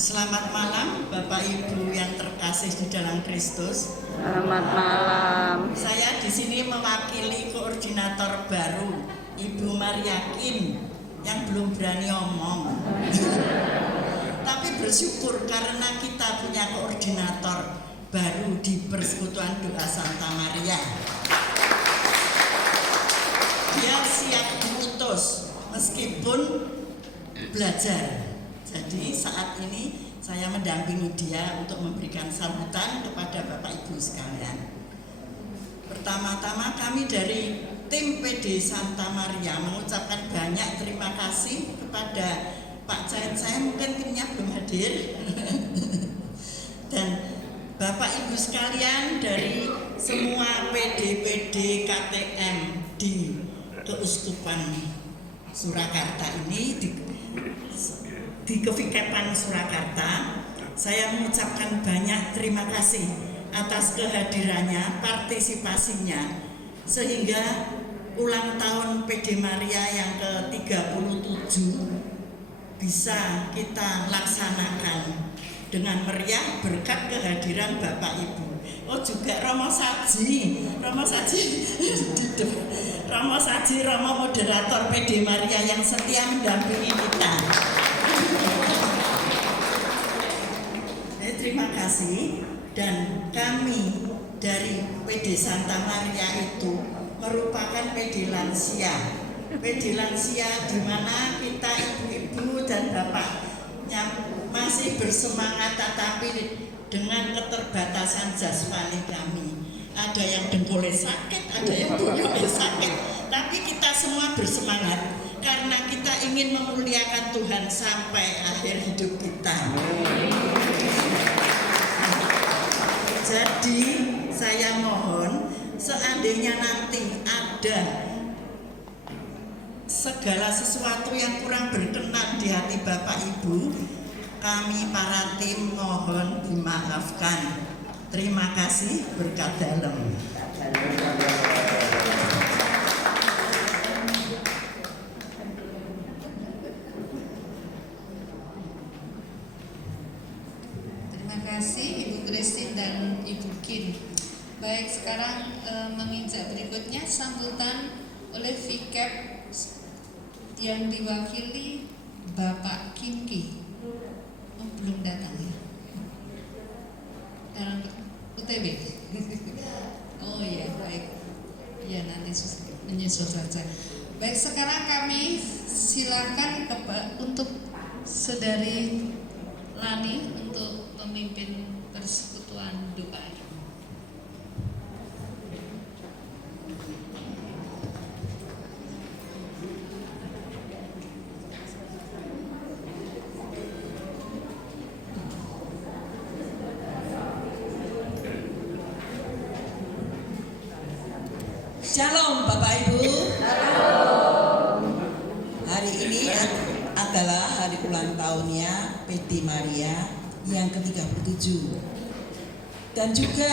Selamat malam Bapak Ibu yang terkasih di dalam Kristus. Selamat malam. Saya di sini mewakili koordinator baru, Ibu Mariakin, yang belum berani omong. Tapi bersyukur karena kita punya koordinator baru di Persekutuan Doa Santa Maria. Dia siap diutus meskipun belajar. Jadi saat ini saya mendampingi dia untuk memberikan sambutan kepada Bapak Ibu sekalian. Pertama-tama kami dari tim PD Santa Maria mengucapkan banyak terima kasih kepada Pak Cain. Saya mungkin timnya belum hadir. Dan Bapak Ibu sekalian dari semua PD-PD KTM di Keuskupan Surakarta ini di Kevikepan Surakarta, saya mengucapkan banyak terima kasih atas kehadirannya, partisipasinya, sehingga ulang tahun PD Maria yang ke-37 bisa kita laksanakan dengan meriah berkat kehadiran Bapak Ibu. Oh juga Romo Saji, Romo moderator PD Maria yang setia mendampingi kita. Terima kasih. Dan kami dari PD Santa Maria itu merupakan PD lansia. PD lansia di mana kita ibu-ibu dan bapaknya masih bersemangat, tetapi dengan keterbatasan jasmani kami. Ada yang dengkulnya sakit, ada yang buyutnya sakit, tapi kita semua bersemangat karena kita ingin memuliakan Tuhan sampai akhir hidup kita. Jadi saya mohon, seandainya nanti ada segala sesuatu yang kurang berkenan di hati Bapak Ibu, kami para tim mohon dimaafkan. Terima kasih, berkat dalam. Terima kasih Ibu Christine dan Ibu Kim. Baik, sekarang menginjak berikutnya sambutan oleh VCAP yang diwakili Bapak Kimki. Oh, belum datang ya? Dalam UTB. Oh iya, baik. Ya nanti menyusul saja. Baik, sekarang kami silakan untuk Saudari Lani untuk memimpin persekutuan doa. Shalom Bapak Ibu. Shalom. Hari ini adalah hari ulang tahunnya PD Maria yang ke-37 dan juga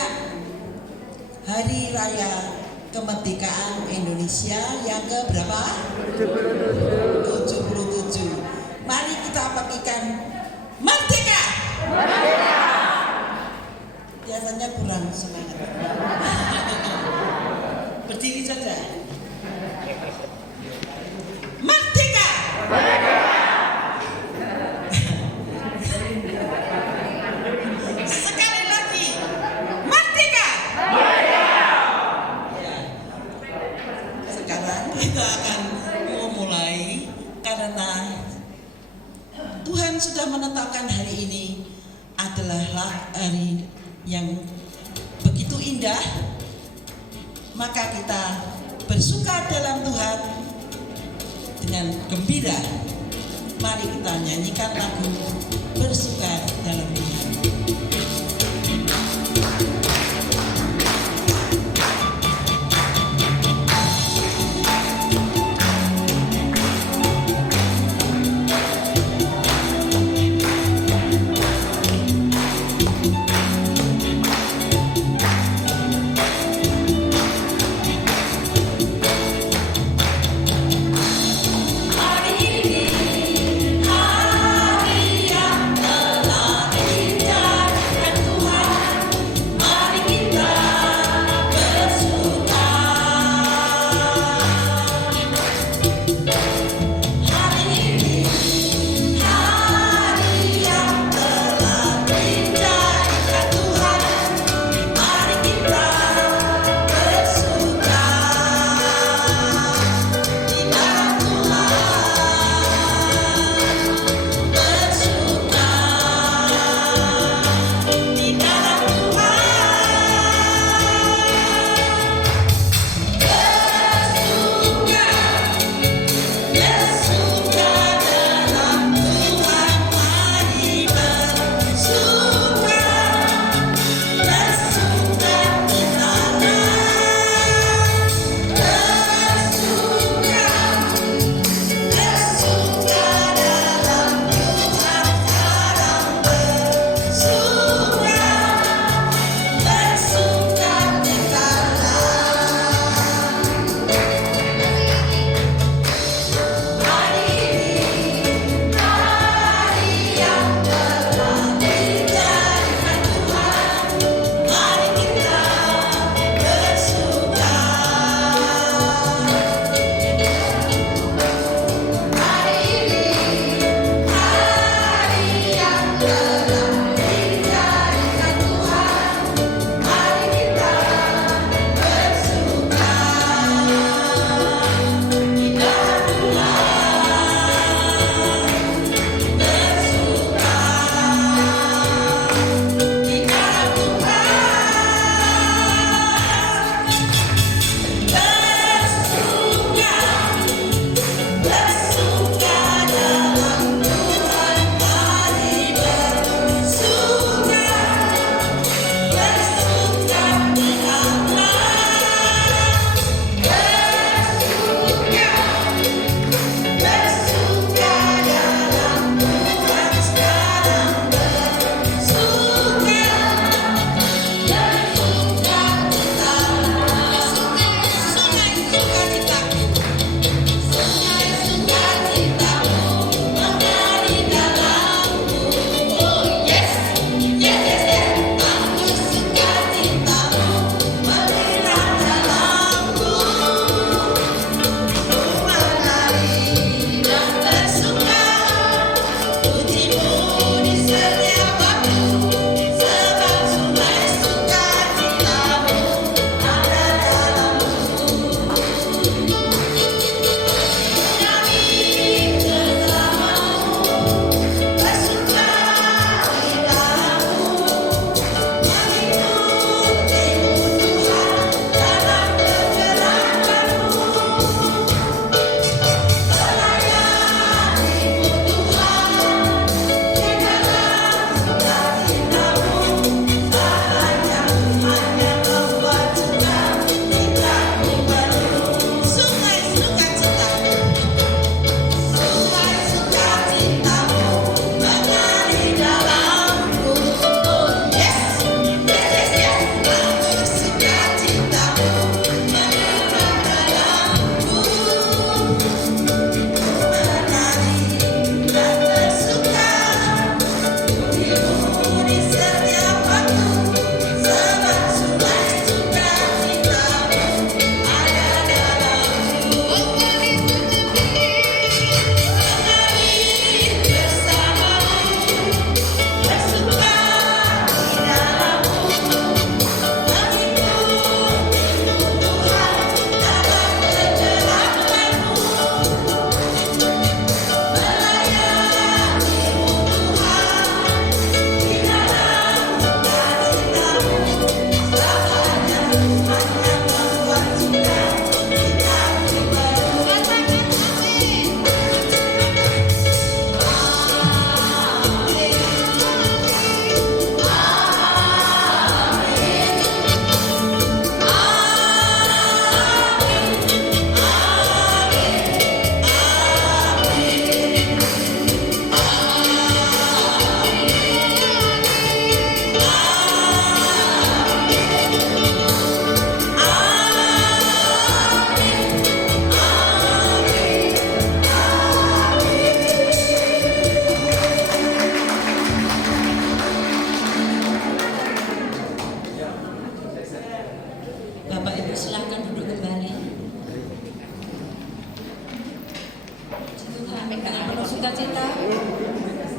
hari raya kemerdekaan Indonesia yang ke berapa? 77. Mari kita bagikan merdeka. Merdeka. Biasanya kurang semangat. Berdiri saja. Merdeka! Merdeka! Sekali lagi. Merdeka! Merdeka! Ya. Sekarang kita akan memulai karena Tuhan sudah menetapkan hari ini adalah hari yang begitu indah. Maka kita bersuka dalam Tuhan dengan gembira. Mari kita nyanyikan lagu Bersuka dalam Tuhan. Hari ini hari yang telah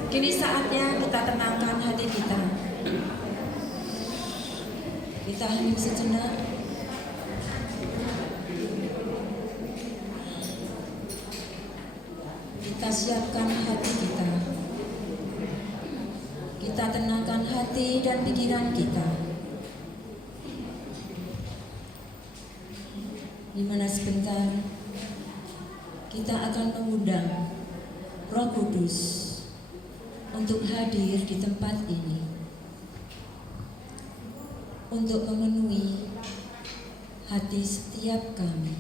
Kini saatnya kita tenangkan hati kita. Kita hening sejenak. Kita siapkan hati kita. Kita tenangkan hati dan pikiran kita. Di mana sebentar kita akan mengundang Roh Kudus untuk hadir di tempat ini, untuk memenuhi hati setiap kami.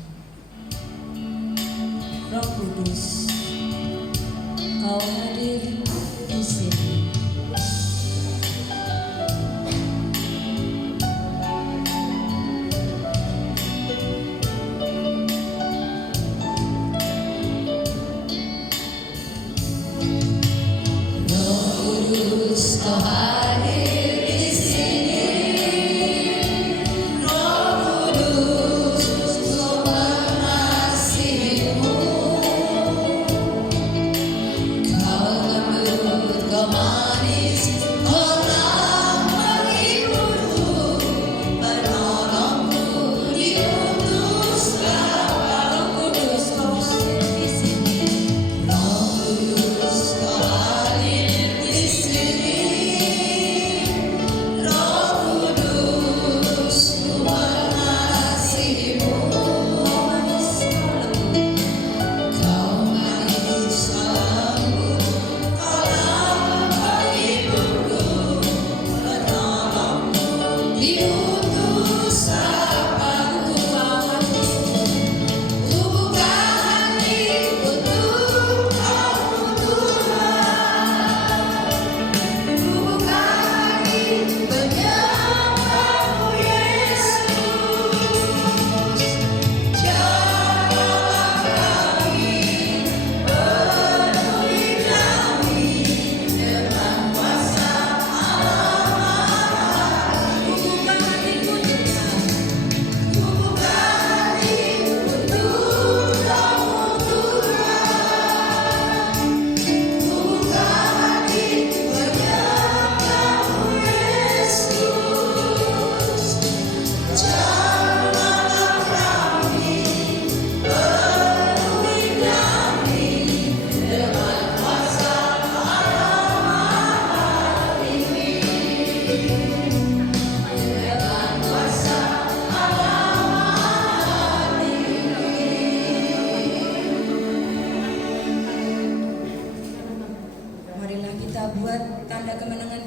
Roh Kudus, Kau hadir di sini.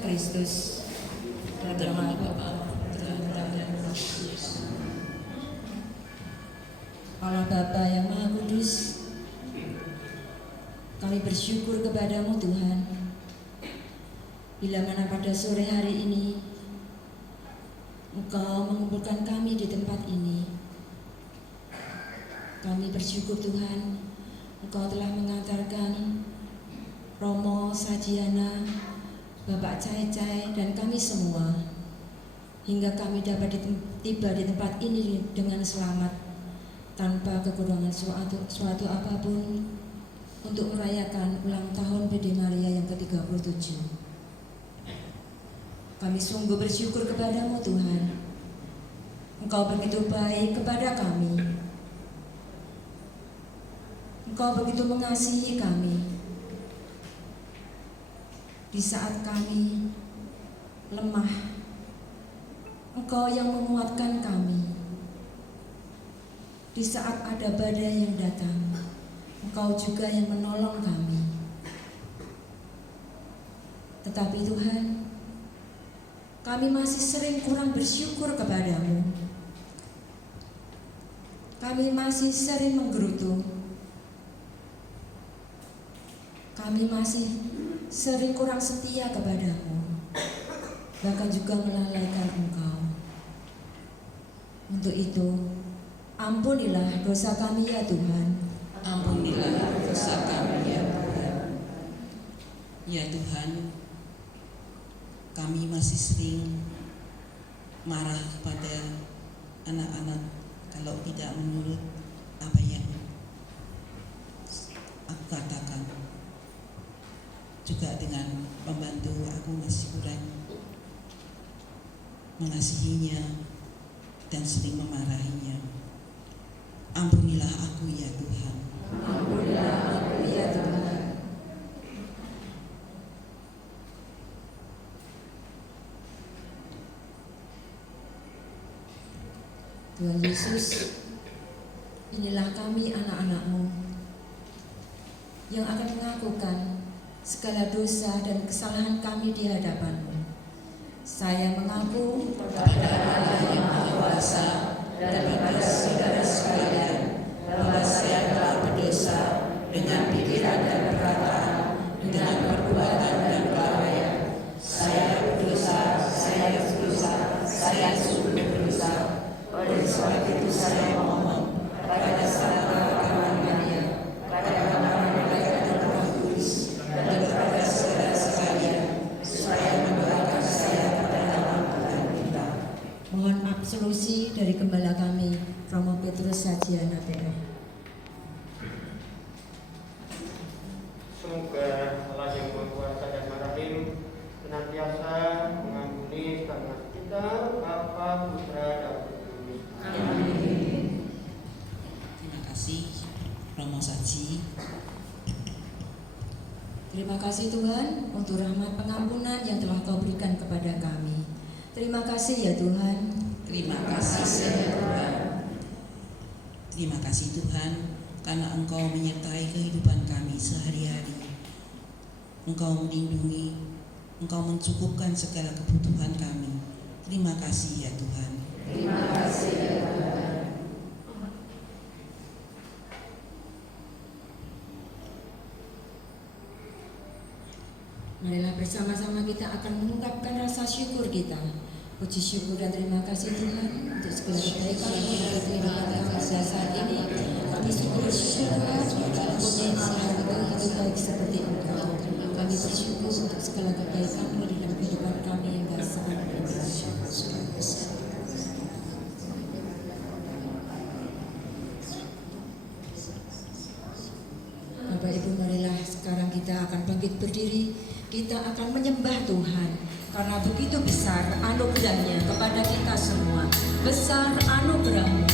Kristus. Dalam nama Bapa, Putra, dan Roh Kudus. Allah Bapa yang Maha Kudus, kami bersyukur kepadamu Tuhan, bila mana pada sore hari ini Engkau mengumpulkan kami di tempat ini. Kami bersyukur Tuhan, Engkau telah mengantarkan Romo, Sajiana, Bapak Cai-Cai, dan kami semua, hingga kami dapat tiba di tempat ini dengan selamat, tanpa kekurangan suatu apapun, untuk merayakan ulang tahun PD Maria yang ke-37. Kami sungguh bersyukur kepadamu Tuhan. Engkau begitu baik kepada kami. Engkau begitu mengasihi kami. Di saat kami lemah, Engkau yang menguatkan kami. Di saat ada badai yang datang, Engkau juga yang menolong kami. Tetapi Tuhan, kami masih sering kurang bersyukur kepadamu. Kami masih sering menggerutu. Kami masih sering kurang setia kepadamu, bahkan juga melalaikan Engkau. Untuk itu, ampunilah dosa kami ya Tuhan. Ampunilah dosa kami ya Tuhan. Ya Tuhan, kami masih sering marah pada anak-anak kalau tidak menurut apa yang aku katakan. juga dengan membantu aku masih kurang mengasihinya dan sering memarahinya. Ampunilah aku ya Tuhan. Ampunilah aku ya Tuhan. Tuhan Yesus, inilah kami anak-anak-Mu yang akan mengakukan segala dosa dan kesalahan kami di hadapan-Mu. Saya mengaku kepada Allah yang Maha Kuasa dan kepada saudara sekalian bahwa saya telah berdosa dengan pikiran dan perkataan, dengan perbuatan dan kelalaian. Saya berdosa, saya sungguh berdosa. Oleh sebab itu saya memohon pada saat kematian, pada kamar malaikat dan Roh Kudus, dan kepada saudara sekalian, supaya mendoakan saya pada dalam Tuhan kita. Mohon absolusi dari gembala kami, Romo Petrus Sajiana PR. Semoga Allah yang Maha Kuasa dan Maha Rahim senantiasa mengampuni segala kita, Bapa, Putra, dan Roh Kudus. Amin. Terima kasih Romo Saji. Terima kasih Tuhan untuk rahmat pengampunan yang telah Kau berikan kepada kami. Terima kasih ya Tuhan. Terima kasih ya Tuhan. Terima kasih Tuhan karena Engkau menyertai kehidupan kami sehari-hari. Engkau melindungi, Engkau mencukupkan segala kebutuhan kami. Terima kasih ya Tuhan. Terima kasih ya Tuhan. Marilah bersama-sama kita akan mengungkapkan rasa syukur kita. Puji syukur dan terima kasih Tuhan untuk segala kebaikan yang telah kehidupan kami pada saat ini. Kami syukur Tuhan mempunyai Allah begitu baik seperti Engkau. Kami bersyukur untuk segala kebaikan di dalam kehidupan kami yang saat ini. Bapak Ibu, marilah sekarang kita akan bangkit berdiri. Kita akan menyembah Tuhan karena begitu besar anugerahnya kepada kita semua. Besar anugerah-Mu.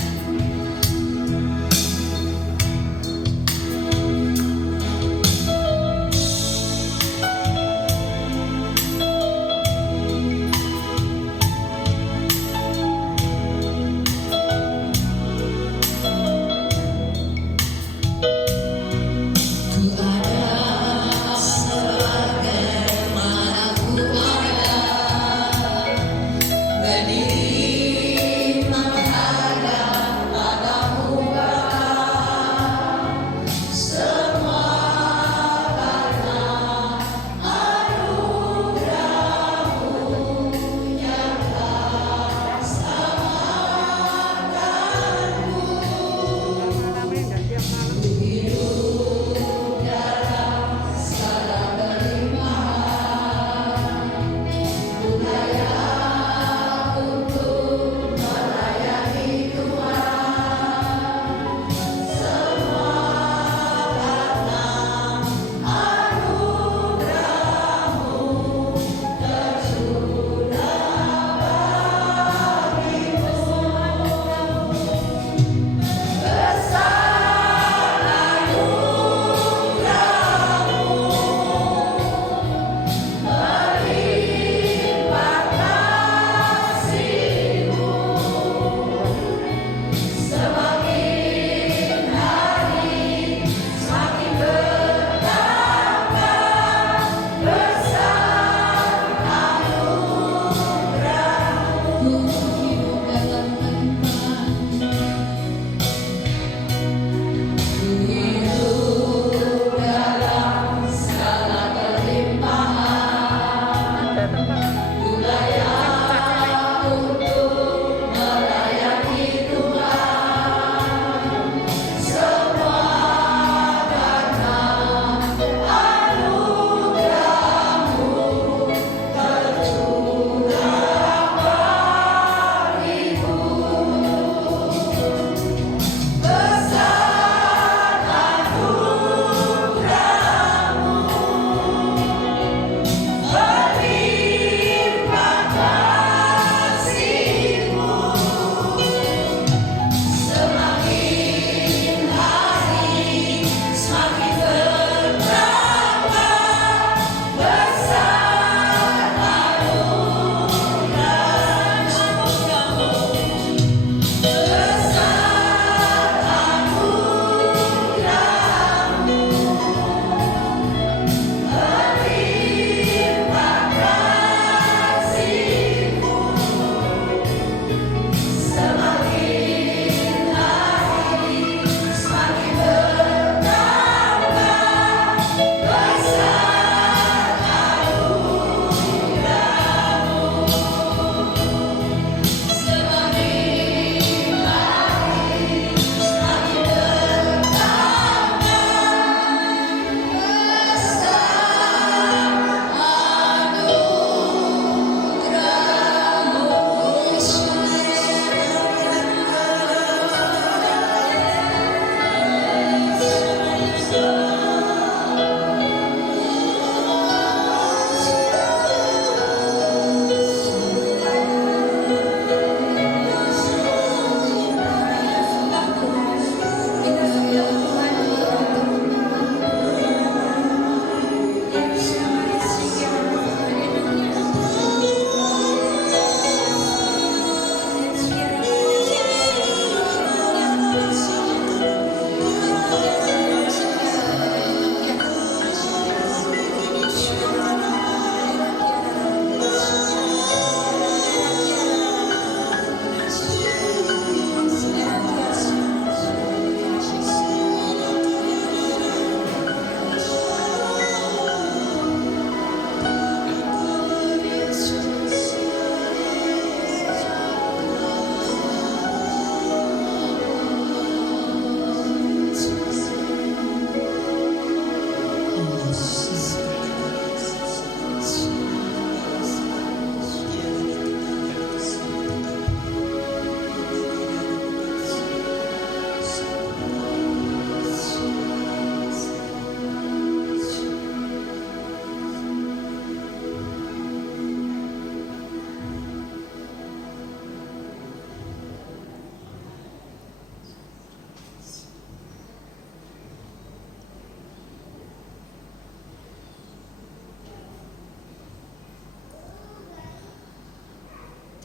Berdiri menghadap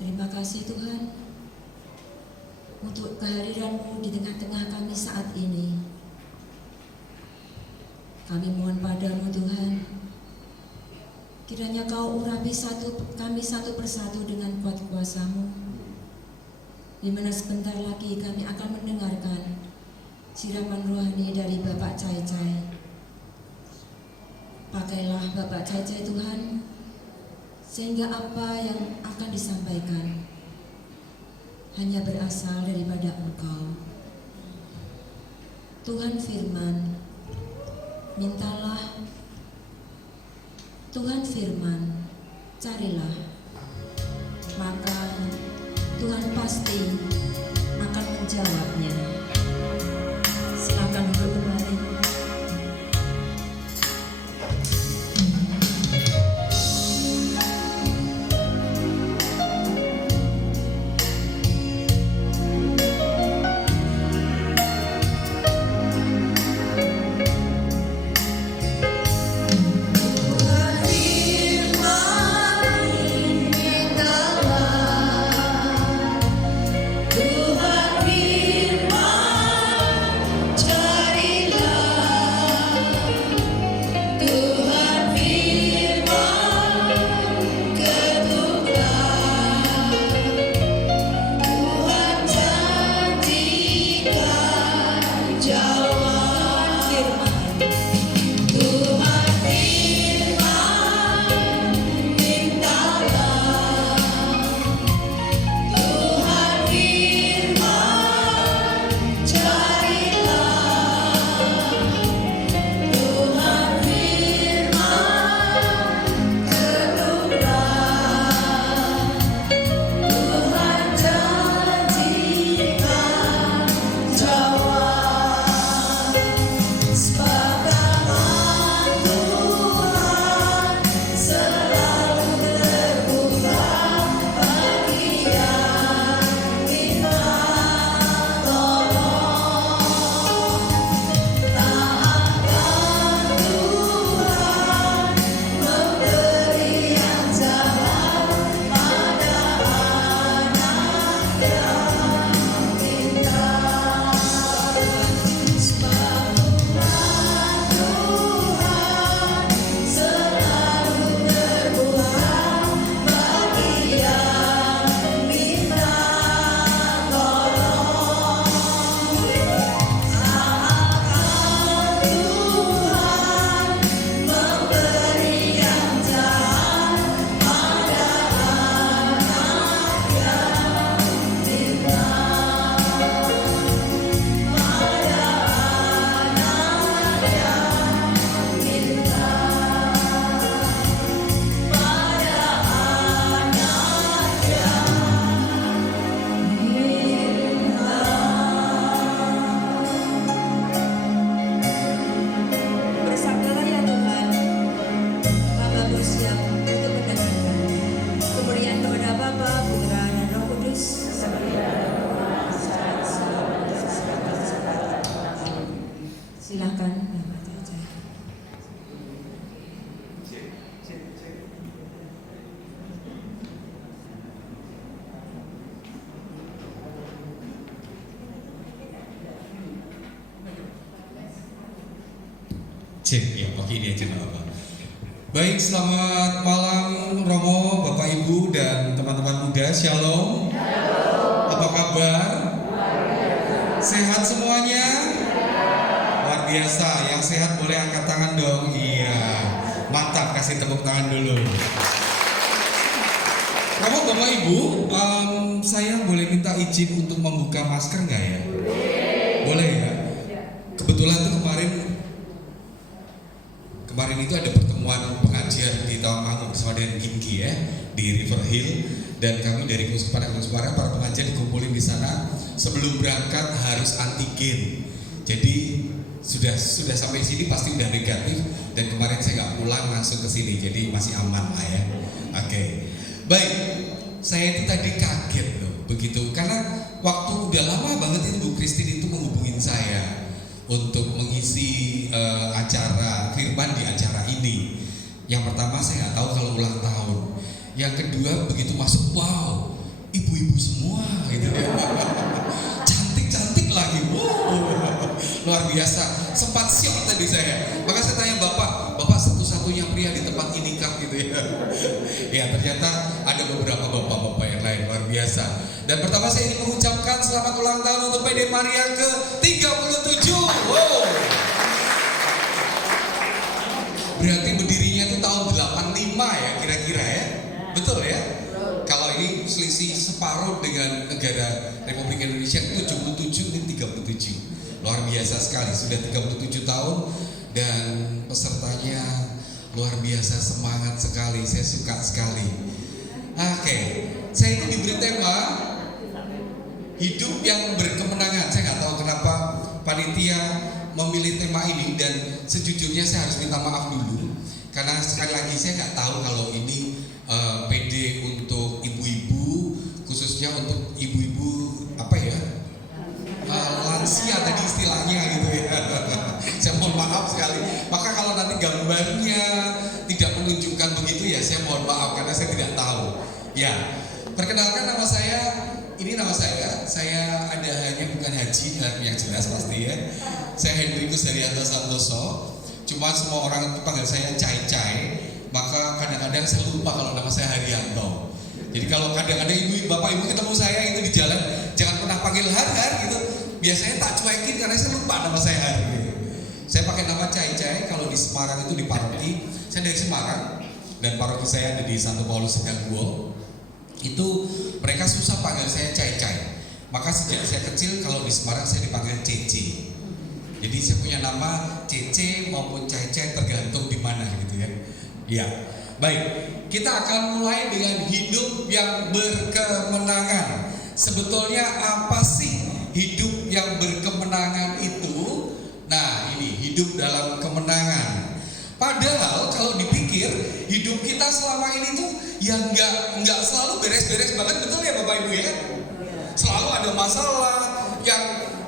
Terima kasih Tuhan untuk kehadiran-Mu di tengah-tengah kami saat ini. Kami mohon padamu Tuhan, kiranya Kau urapi kami satu persatu dengan kuat kuasa-Mu, di mana sebentar lagi kami akan mendengarkan siraman rohani dari Bapak Cai-Cai. Pakailah Bapak Cai-Cai Tuhan, sehingga apa yang akan disampaikan hanya berasal daripada Engkau. Tuhan firman, mintalah. Tuhan firman, carilah. Maka Tuhan pasti akan menjawabnya. Silakan duduk kembali. Cek, ya oke ini aja nggak apa. Baik, selamat malam Romo, Bapak Ibu dan teman-teman muda. Shalom. Apa kabar? Sehat semuanya? Luar biasa. Yang sehat boleh angkat tangan dong. Iya, mantap. Kasih tepuk tangan dulu. Romo, Bapak Ibu, saya boleh minta izin untuk membuka masker nggak ya? Boleh ya? Kebetulan tuh kemarin itu ada pertemuan pengajian di Tawangmangu bersama dengan Gingki ya di River Hill, dan kami dari Kuspada para pengajian dikumpulin di sana. Sebelum berangkat harus antigen, jadi sudah sampai sini pasti udah negatif, dan kemarin saya nggak pulang langsung ke sini, jadi masih aman lah ya. Oke. Baik, saya itu tadi kaget loh begitu, karena waktu udah lama banget itu Bu Christine itu menghubungin saya untuk mengisi acara firman di acara ini. Yang pertama saya nggak tahu kalau ulang tahun. Yang kedua begitu masuk, wow, ibu-ibu semua gitu ya. Cantik-cantik lagi. Wow. Luar biasa. Sempat syok tadi saya. Maka saya tanya Bapak satu-satunya pria di tempat ini kah gitu ya. Ya ternyata ada beberapa bapak-bapak yang lain, luar biasa. Dan pertama saya ingin mengucapkan selamat ulang tahun untuk PD Maria ke-37. Wow. Berarti berdirinya itu tahun 85 ya kira-kira ya. Betul ya? Kalau ini selisih separuh dengan negara Republik Indonesia 77 ini 37. Luar biasa sekali, sudah 37 tahun dan pesertanya luar biasa, semangat sekali, saya suka sekali. Oke, saya itu diberi tema hidup yang berkemenangan. Saya nggak tahu kenapa panitia memilih tema ini dan sejujurnya saya harus minta maaf dulu karena sekali lagi saya nggak tahu kalau ini PD untuk ibu-ibu, khususnya untuk ibu-ibu apa ya? Lansia tadi istilahnya gitu ya. Saya mohon maaf sekali. Maka kalau nanti gambarnya tidak menunjukkan begitu ya saya mohon maaf karena saya tidak tahu. Ya, perkenalkan nama saya. Ini nama saya ada hanya bukan Haji yang jelas pasti ya. Saya Hendrikus Haryanto Santoso. Cuma semua orang panggil saya Cai. Maka kadang-kadang saya lupa kalau nama saya Haryanto. Jadi kalau kadang-kadang bapak ibu ketemu saya itu di jalan, jangan pernah panggil Har gitu. Biasanya tak cuekin karena saya lupa nama saya Har gitu. Saya pakai nama Cai. Kalau di Semarang itu di paroki, saya dari Semarang dan paroki saya ada di Santo Paulus Sedangguo. Itu mereka susah panggil saya Cai. Maka sejak saya kecil kalau di Semarang saya dipanggil Cece. Jadi saya punya nama Cece maupun Cai tergantung di mana gitu ya. Ya, baik. Kita akan mulai dengan hidup yang berkemenangan. Sebetulnya apa sih hidup yang berkemenangan itu? Nah, ini hidup dalam kemenangan. Padahal kalau dipikir hidup kita selama ini tuh ya nggak selalu beres-beres banget, betul ya Bapak Ibu ya? Selalu ada masalah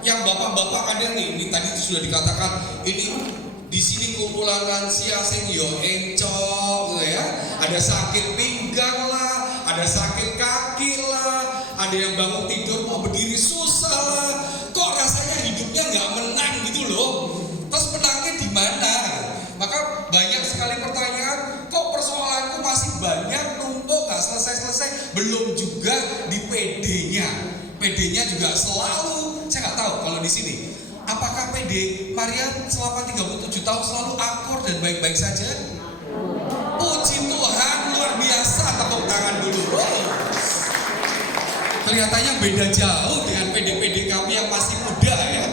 yang bapak-bapak ada nih. Ini tadi sudah dikatakan ini di sini kumpulan lansia sing yo encok gitu ya. Ada sakit pinggang lah, ada sakit kaki lah, ada yang bangun tidur mau berdiri susah lah. Kok rasanya hidupnya nggak menang gitu loh. Terus menangnya di mana? Maka banyak sekali pertanyaan, kok persoalanku masih banyak numpuk nggak selesai-selesai. Belum juga di PD-nya. PD-nya juga selalu, saya nggak tahu kalau di sini. Apakah PD Maria selama 37 tahun selalu akur dan baik-baik saja? Puji Tuhan, luar biasa, tepuk tangan dulu. Kelihatannya beda jauh dengan PD-PD kami yang masih muda ya.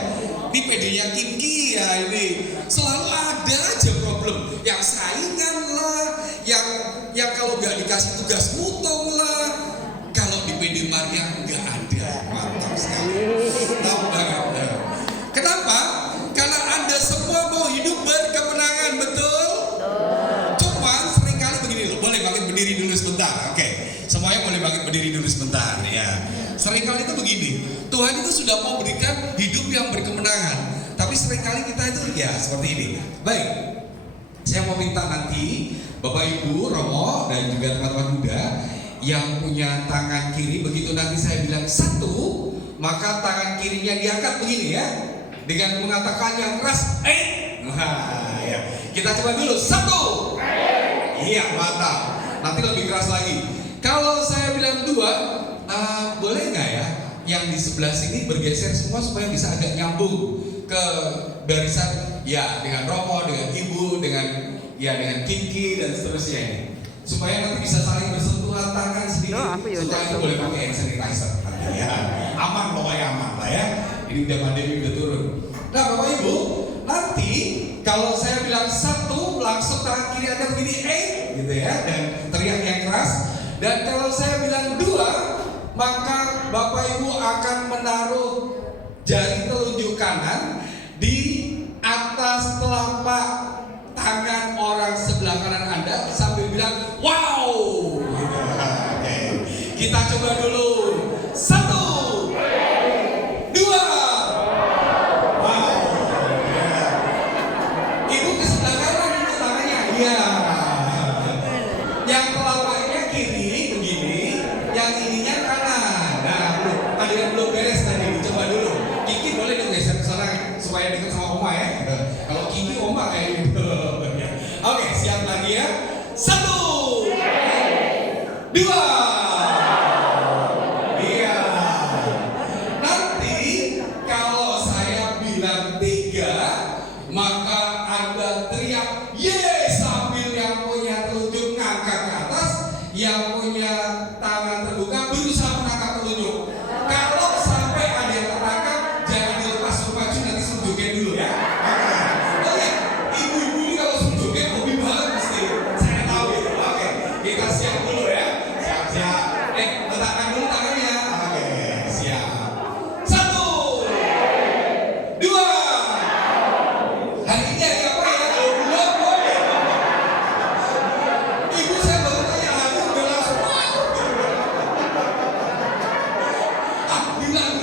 Ini PD-nya tinggi ya ini. Selalu ada aja problem. Yang saingan lah, yang kalau nggak dikasih tugas mutong lah. Kalau di PD Maria nggak ada. Mantap sekali. Tahu banget. Kenapa? Karena Anda semua mau hidup berkemenangan, betul? Cuman seringkali begini loh, boleh bangkit berdiri dulu sebentar. Oke, semuanya boleh bangkit berdiri dulu sebentar ya. Seringkali itu begini, Tuhan itu sudah mau berikan hidup yang berkemenangan, tapi seringkali kita itu ya seperti ini. Baik, saya mau minta nanti Bapak Ibu, Romo dan juga teman-teman muda yang punya tangan kiri, begitu nanti saya bilang 1, maka tangan kirinya diangkat begini ya. Dengan mengatakan yang keras, nah, ya. Kita coba dulu, 1. Iya, mantap. Nanti lebih keras lagi. Kalau saya bilang 2, boleh nggak ya? Yang di sebelah sini bergeser semua supaya bisa agak nyambung ke barisan, ya dengan Romo, dengan Ibu, dengan Kinki dan seterusnya ini. Supaya nanti bisa saling bersentuhan tangan sedikit. Setelah itu boleh pakai hand sanitizer. Ya, aman pokoknya aman lah ya. Ini udah pandemi udah turun. Nah Bapak Ibu, nanti kalau saya bilang 1, langsung tangan kiri Anda begini, gitu ya, dan teriak yang keras. Dan kalau saya bilang 2, maka Bapak Ibu akan menaruh jari telunjuk kanan di atas telapak tangan orang sebelah kanan Anda sambil bilang wow. Gitu. Oke. Kita coba dulu. 1, 2. Wow. Ibu ke sebelah kanan itu tangannya. Iya. Yang telapaknya kiri begini, yang ininya kanan. 2. Iya. Nanti kalau saya bilang 3, maka Anda teriak ye sambil yang punya telunjuk ngangkat ke atas, yang punya tangan terbuka berusaha menangkap telunjuk. Kalau sampai ada yang tertangkap, jangan dilepas maju, nanti suruh joget dulu ya. Oke, ibu-ibu ini kalau suruh joget hobi banget mesti. Saya tahu itu. Oke, kita siap dulu ya. Siap. Letakkan dulu tangannya. Oke, siap. 1, 2. Hari ini hari apa ya? Kalau belum, boleh. Ibu saya baru tanya, hari udah langsung. Bilang.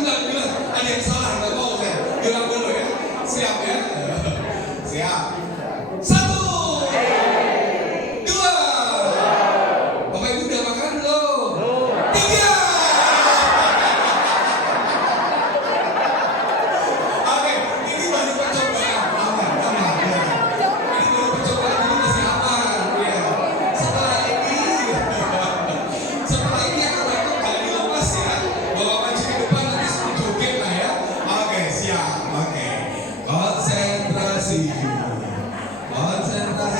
Ada yang salah, nggak mau saya. Bilang dulu ya. Siap ya? Siap. 1, 2. Bapak Ibu udah makan belum? 3. Oke, ini baru percobaan. Aman. Ini baru percobaan, ini masih aman. Ya. Setelah ini yang rekor jangan dilepas ya. Bawa maju ke depan nanti suruh joget lah ya. Oke, siap. Oke. Konsentrasi. 1,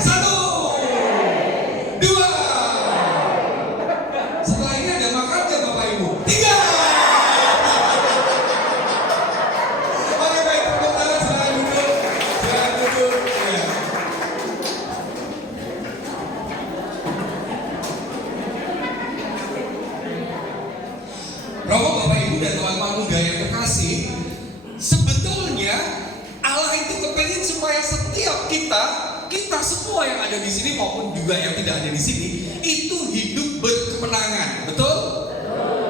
2. Setelah ini ada makan nggak Bapak Ibu? 3. Oke baik, tepuk tangan, silakan duduk. Ya. Romo, Bapak Ibu dan teman-teman muda yang terkasih, sebetulnya Allah itu kepengen supaya setiap kita semua yang ada di sini maupun juga yang tidak ada di sini itu hidup berkemenangan, betul?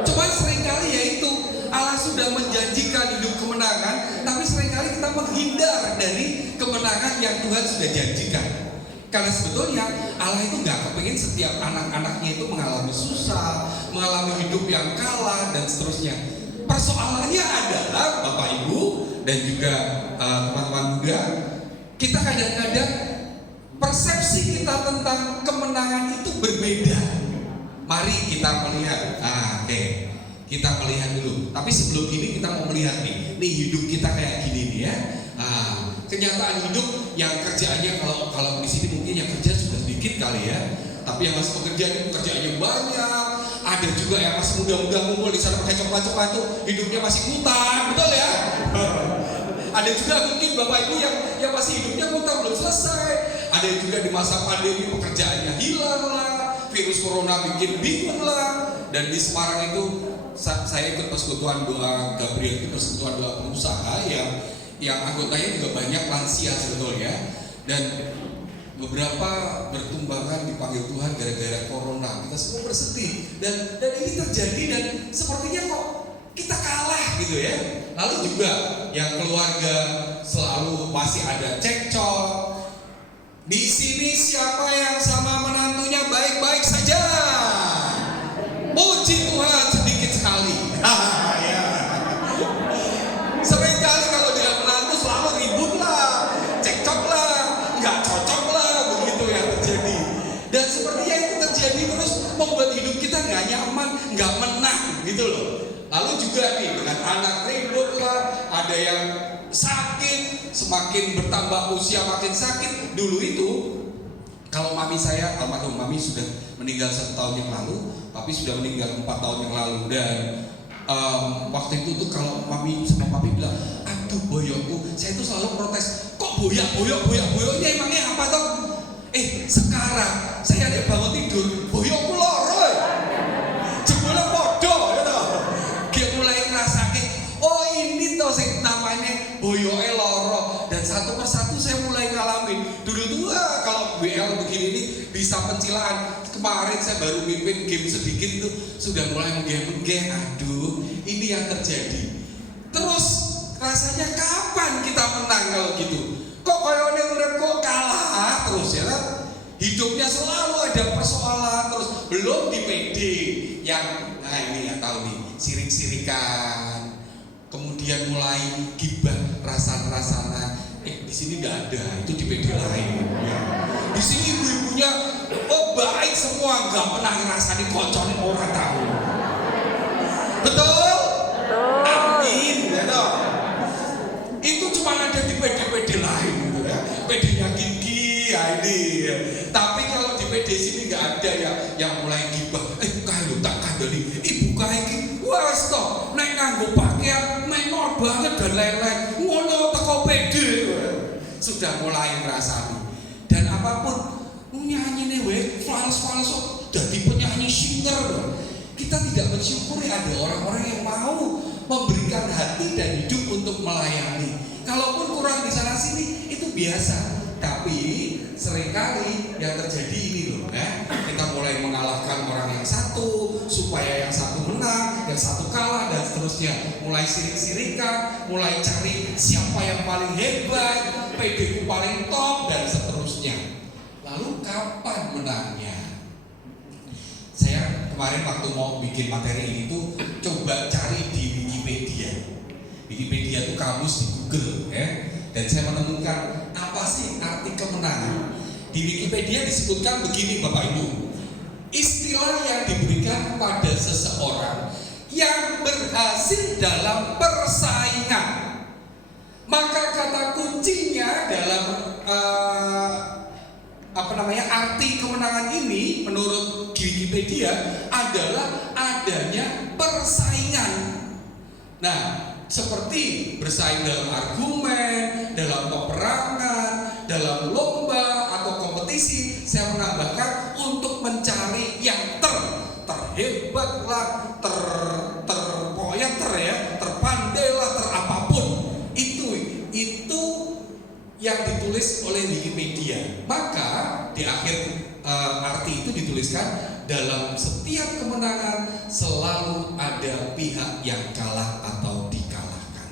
Cuman seringkali yaitu Allah sudah menjanjikan hidup kemenangan, tapi seringkali kita menghindar dari kemenangan yang Tuhan sudah janjikan. Karena sebetulnya Allah itu nggak kepengen setiap anak-anaknya itu mengalami susah, mengalami hidup yang kalah dan seterusnya. Persoalannya adalah Bapak Ibu dan juga teman-teman muda, kita kadang-kadang persepsi kita tentang kemenangan itu berbeda. Mari kita melihat. Oke. Kita melihat dulu. Tapi sebelum ini kita mau melihat nih hidup kita kayak gini nih ya. Kenyataan hidup yang kerjaannya kalau di sini mungkin yang kerja sudah sedikit kali ya. Tapi yang masih pekerjaannya banyak. Ada juga yang masih muda-muda ngumpul di sana pakai coklat-coklat tuh hidupnya masih ngutang, betul ya? Ada juga mungkin Bapak Ibu yang masih hidupnya ngutang belum selesai. Ada juga di masa pandemi pekerjaannya hilang lah, virus corona bikin bingung lah. Dan di Semarang itu saya ikut persekutuan doa Gabriel, itu persekutuan doa pengusaha yang anggotanya juga banyak lansia sebetulnya. Dan beberapa bertumbangan dipanggil Tuhan gara-gara corona. Kita semua bersedih dan ini terjadi dan sepertinya kok kita kalah gitu ya. Lalu juga yang keluarga selalu masih ada cekcok. Di sini siapa yang sama menantunya baik-baik saja? Puji Tuhan, sedikit sekali. Seringkali kalau dia menantu selalu ribut lah, cekcok lah, nggak cocok lah, begitu yang terjadi. Dan sepertinya itu terjadi terus membuat hidup kita nggak nyaman, nggak menang gitu loh. Lalu juga nih dengan anak ribut lah, ada yang sakit, semakin bertambah usia makin sakit. Dulu itu kalau mami saya, almarhum mami sudah meninggal 1 tahun yang lalu, papi sudah meninggal 4 tahun yang lalu. Dan waktu itu tuh kalau mami sama papi bilang, aduh boyokku, saya tuh selalu protes, kok boyoknya emangnya apa toh? Sekarang saya ada bangun tidur, boyokku loro, jebule podo, gitu. Dia mulai ngerasain, oh ini toh sing namanya boyoke loro. Dan satu persatu saya mulai ngalamin. Dulu tuh kalau WL begini nih bisa pencilaan. Kemarin saya baru mimpin game sedikit itu sudah mulai menggeh-menggeh. Aduh, ini yang terjadi. Terus rasanya kapan kita menang kalau gitu? Kok koyone urip kok kalah terus ya kan? Hidupnya selalu ada persoalan terus, belum di PD yang ini yang tahu nih, sirik-sirikan. Kemudian mulai gibah, rasan-rasanan. Di sini nggak ada, itu di PD lain. Ya. Di sini ibu-ibunya Oh baik semua, nggak pernah ngerasani koncone orang tahu. Betul? Amin. Ya toh? Itu cuma ada di PD-PD lain gitu ya. PD-nya Gigi ya ini. Tapi kalau di PD sini nggak ada ya yang mulai gibah. Kayak tak kandani ibu kayak gini. Wah stop. Nek nganggo pakaian menor banget dan lain-lain. Ngono teko PD. Sudah mulai ngerasani. Dan apapun nyanyi nih fals jadi penyanyi singer. Kita tidak mensyukuri ada orang-orang yang mau memberikan hati dan hidup untuk melayani. Kalaupun kurang di sana sini itu biasa. Tapi seringkali yang terjadi ini loh, kita mulai mengalahkan orang yang satu supaya yang satu menang, yang satu kalah dan seterusnya. Mulai sirik-sirikan, mulai cari siapa yang paling hebat, PD-ku paling top dan seterusnya. Lalu kapan menangnya? Saya kemarin waktu mau bikin materi ini tuh coba cari di Wikipedia. Wikipedia itu kamus di Google ya. Dan saya menemukan apa sih arti kemenangan. Di Wikipedia disebutkan begini Bapak Ibu. Istilah yang diberikan pada seseorang yang berhasil dalam persaingan. Maka kata kuncinya dalam arti kemenangan ini menurut Wikipedia adalah adanya persaingan. Nah, seperti bersaing dalam argumen, dalam peperangan, dalam lomba atau kompetisi. Saya menambahkan untuk mencari yang terhebat lah, terpandai lah, terapapun. Itu yang ditulis oleh Wikipedia. Maka di akhir arti itu dituliskan dalam setiap kemenangan selalu ada pihak yang kalah atau dikalahkan.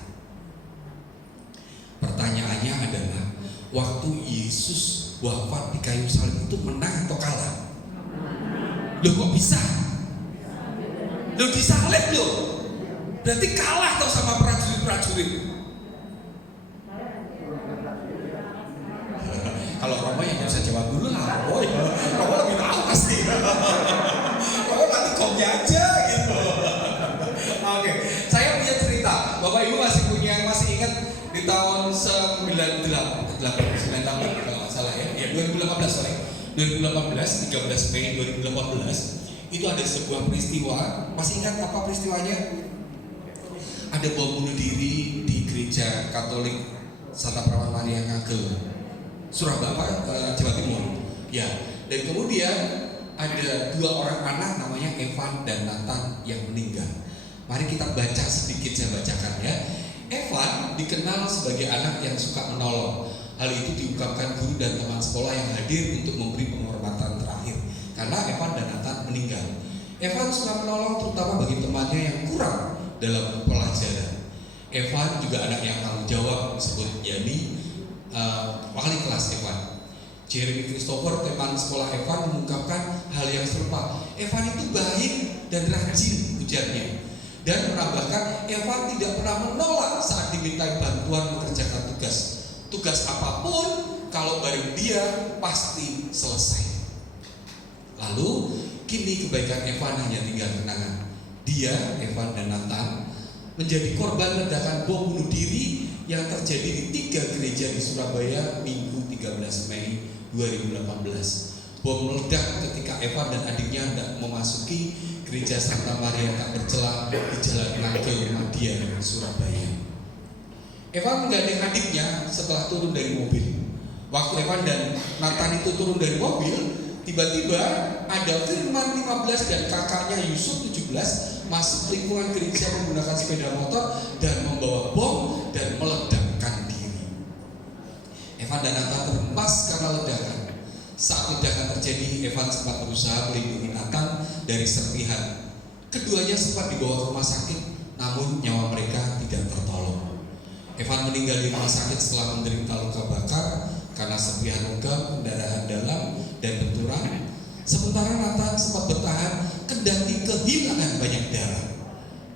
Pertanyaannya adalah waktu Yesus wafat di kayu salib itu menang atau kalah? Loh kok bisa? Loh disalib loh. Berarti kalah atau sama prajurit-prajurit? Kalau Romo yang bisa jawab dulu lah. Oh ya, Romo lebih tahu pasti. Romo nanti komnya aja gitu. Oke, saya punya cerita. Bapak Ibu masih ingat di tahun 98 kalau nggak salah ya 2018 sorry 2018 13 Mei 2018 itu ada sebuah peristiwa. Masih ingat apa peristiwanya? Ada bom bunuh diri di gereja Katolik Santa Perawan Maria Ngagel Surabaya, Jawa Timur. Ya, dan kemudian ada 2 orang anak namanya Evan dan Nathan yang meninggal. Mari kita baca sedikit, saya bacakan ya. Evan dikenal sebagai anak yang suka menolong. Hal itu diungkapkan guru dan teman sekolah yang hadir untuk memberi penghormatan terakhir karena Evan dan Nathan meninggal. Evan suka menolong terutama bagi temannya yang kurang dalam pelajaran. Evan juga anak yang tanggung jawab, disebut Yani. Wali kelas Evan, Jeremy Christopher, teman sekolah Evan, mengungkapkan hal yang serupa. Evan itu baik dan rajin, ujarnya, dan menambahkan Evan tidak pernah menolak saat dimintai bantuan mengerjakan tugas apapun. Kalau bareng dia pasti selesai. Lalu kini kebaikan Evan hanya tinggal kenangan. Dia, Evan dan Nathan menjadi korban ledakan bom bunuh diri yang terjadi di 3 gereja di Surabaya Minggu 13 Mei 2018. Bom meledak ketika Evan dan adiknya hendak memasuki gereja Santa Maria Tak Bercelah di Jalan Ngagel, Madia, Surabaya. Evan menggandeng adiknya setelah turun dari mobil. Waktu Evan dan Nathan itu turun dari mobil, tiba-tiba ada Firman 15 dan kakaknya Yusuf 17 masuk lingkungan gereja menggunakan sepeda motor dan membawa bom dan meledakkan diri. Evan dan Nathan terhempas karena ledakan. Saat ledakan terjadi, Evan sempat berusaha melindungi Nathan dari serpihan. Keduanya sempat dibawa ke rumah sakit, namun nyawa mereka tidak tertolong. Evan meninggal di rumah sakit setelah menderita luka bakar karena serpihan luka, pendarahan dalam, dan benturan. Sementara Nathan sempat bertahan kendati kehilangan banyak darah.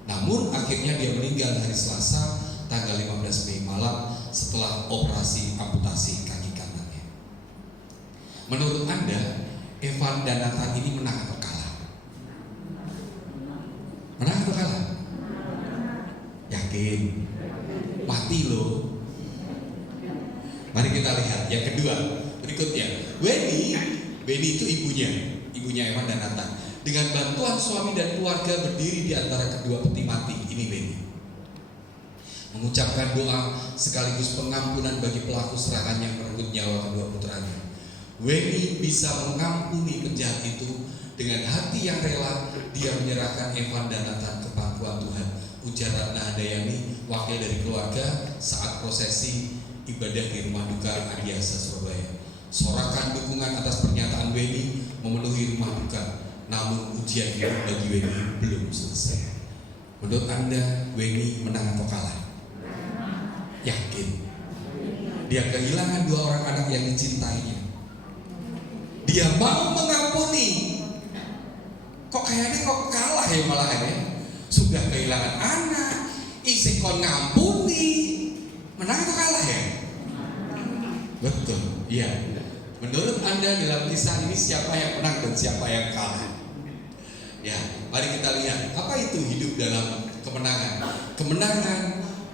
Namun akhirnya dia meninggal hari Selasa tanggal 15 Mei malam setelah operasi amputasi kaki kanannya. Menurut Anda, Evan dan Nathan ini menang atau kalah? Menang atau kalah? Yakin? Mati loh. Mari kita lihat yang kedua berikutnya. Weni itu ibunya Evan dan Nathan. Dengan bantuan suami dan keluarga berdiri di antara kedua peti mati. Ini Weni mengucapkan doa sekaligus pengampunan bagi pelaku serangan yang merenggut nyawa kedua putranya. Weni bisa mengampuni penjahat itu dengan hati yang rela. Dia menyerahkan Evan dan Nathan ke pangkuan Tuhan. Ujar Ratna Handayani, wakil dari keluarga, saat prosesi ibadah di rumah duka Adiasa Surabaya. Sorakan dukungan atas pernyataan Weni memenuhi rumah duka. Namun ujian hidup bagi Weni belum selesai. Menurut Anda, Weni menang atau kalah? Yakin? Dia kehilangan 2 orang anak yang dicintainya. Dia mau mengampuni. Kok kayaknya kalah ya malahan ya? Sudah kehilangan anak, isi kon ngampuni. Menang atau kalah ya? Betul, iya. Menurut Anda dalam kisah ini siapa yang menang dan siapa yang kalah? Ya, mari kita lihat apa itu hidup dalam kemenangan. Kemenangan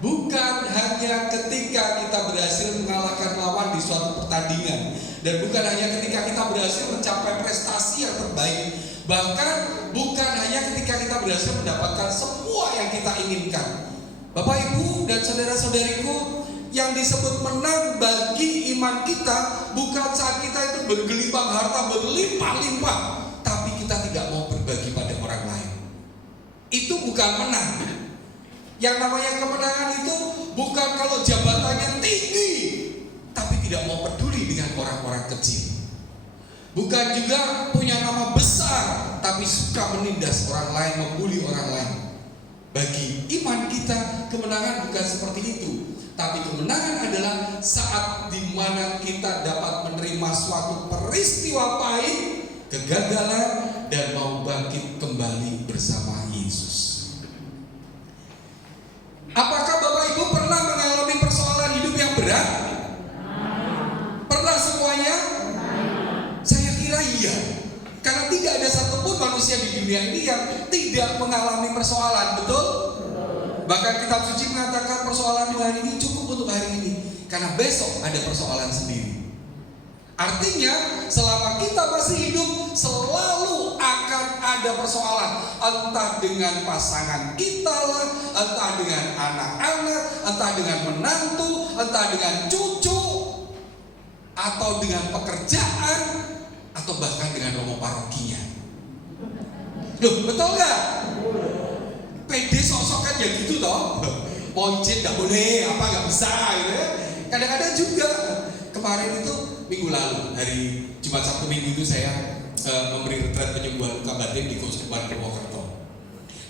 bukan hanya ketika kita berhasil mengalahkan lawan di suatu pertandingan, dan bukan hanya ketika kita berhasil mencapai prestasi yang terbaik, bahkan bukan hanya ketika kita berhasil mendapatkan semua yang kita inginkan. Bapak, Ibu, dan saudara-saudariku, yang disebut menang bagi iman kita bukan saat kita itu bergelimang harta berlimpah-limpah, tapi kita tidak mau berbagi pada orang lain. Itu bukan menang. Yang namanya kemenangan itu bukan kalau jabatannya tinggi tapi tidak mau peduli dengan orang-orang kecil. Bukan juga punya nama besar tapi suka menindas orang lain, membuli orang lain. Bagi iman kita, kemenangan bukan seperti itu. Tapi kemenangan adalah saat dimana kita dapat menerima suatu peristiwa pahit, kegagalan, dan mau bangkit kembali bersama Yesus. Apakah Bapak Ibu pernah mengalami persoalan hidup yang berat? Pernah semuanya? Saya kira iya. Karena tidak ada satupun manusia di dunia ini yang tidak mengalami persoalan, betul? Bahkan kitab suci mengatakan persoalan hari ini cukup untuk hari ini, karena besok ada persoalan sendiri. Artinya selama kita masih hidup selalu akan ada persoalan, entah dengan pasangan kita lah, entah dengan anak-anak, entah dengan menantu, entah dengan cucu, atau dengan pekerjaan, atau bahkan dengan romo parokinya. Loh, betul gak? Pede sok-sokan ya gitu toh. Mau izin gak boleh, apa gak bisa gitu ya. Kadang-kadang juga kemarin itu minggu lalu, hari Jumat Sabtu Minggu itu saya memberi retret penyembuhan luka batin di Keuskupan Purwokerto.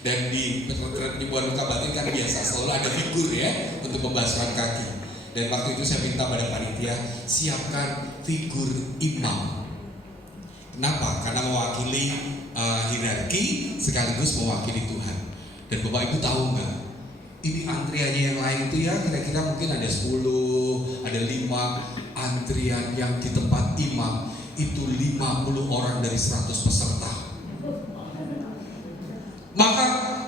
Dan di retret penyembuhan luka batin kan biasa selalu ada figur ya untuk pembasuhan kaki. Dan waktu itu saya minta pada panitia, siapkan figur imam. Kenapa? Karena mewakili hierarki sekaligus mewakili Tuhan. Dan Bapak Ibu tahu nggak? Ini antriannya yang lain itu ya kira-kira mungkin ada 10, ada 5 antrian yang di tempat imam itu 50 orang dari 100 peserta. Maka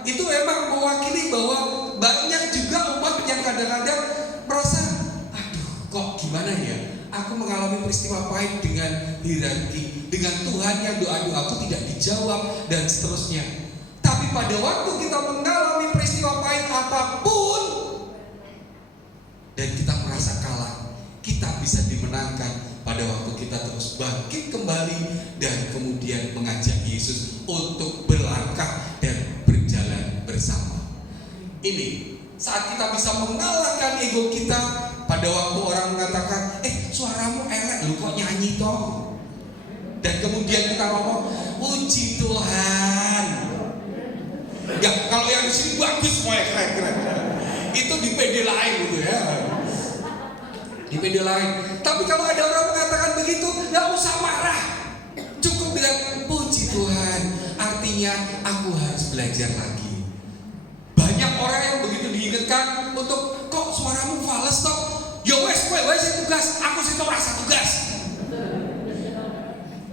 itu memang mewakili bahwa banyak juga umat yang kadang-kadang merasa, aduh kok gimana ya? Aku mengalami peristiwa pahit dengan hierarki, dengan Tuhan yang doa-doaku tidak dijawab dan seterusnya. Tapi pada waktu kita mengalami peristiwa pahit apapun dan kita merasa kalah, kita bisa dimenangkan pada waktu kita terus bangkit kembali dan kemudian mengajak Yesus untuk berlangkah dan berjalan bersama. Ini saat kita bisa mengalahkan ego kita pada waktu orang mengatakan, suaramu elek lu kok nyanyi toh. Dan kemudian kita ngomong, puji Tuhan. Ya, kalau yang di sini bagus semuanya keren-keren. Itu di PD lain gitu ya. Di PD lain. Tapi kalau ada orang mengatakan begitu, nggak usah marah. Cukup dengan puji Tuhan. Artinya aku harus belajar lagi. Banyak orang yang begitu diingatkan untuk kok suaramu fales toh. Ya wes tugas, aku sih rasa tugas.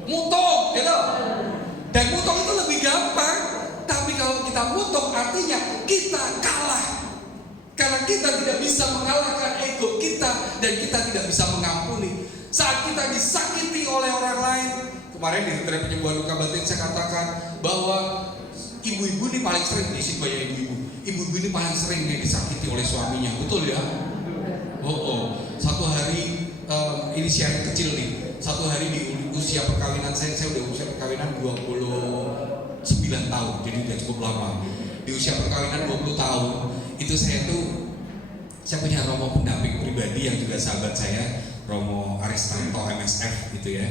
mutung, gitu. Dan mutung itu lebih gampang. Tapi kalau kita mutung artinya kita kalah. Karena kita tidak bisa mengalahkan ego kita dan kita tidak bisa mengampuni. Saat kita disakiti oleh orang lain, kemarin di retret penyembuhan luka batin saya katakan bahwa ibu-ibu ini paling sering diisi banyak ibu-ibu. Ibu-ibu ini paling sering nih disakiti oleh suaminya, betul ya? Satu hari ini sharing kecil nih. Satu hari di usia perkawinan saya udah usia perkawinan 29 tahun, jadi udah cukup lama. Di usia perkawinan 20 tahun, itu saya punya Romo pendamping pribadi yang juga sahabat saya, Romo Aristanto MSF gitu ya.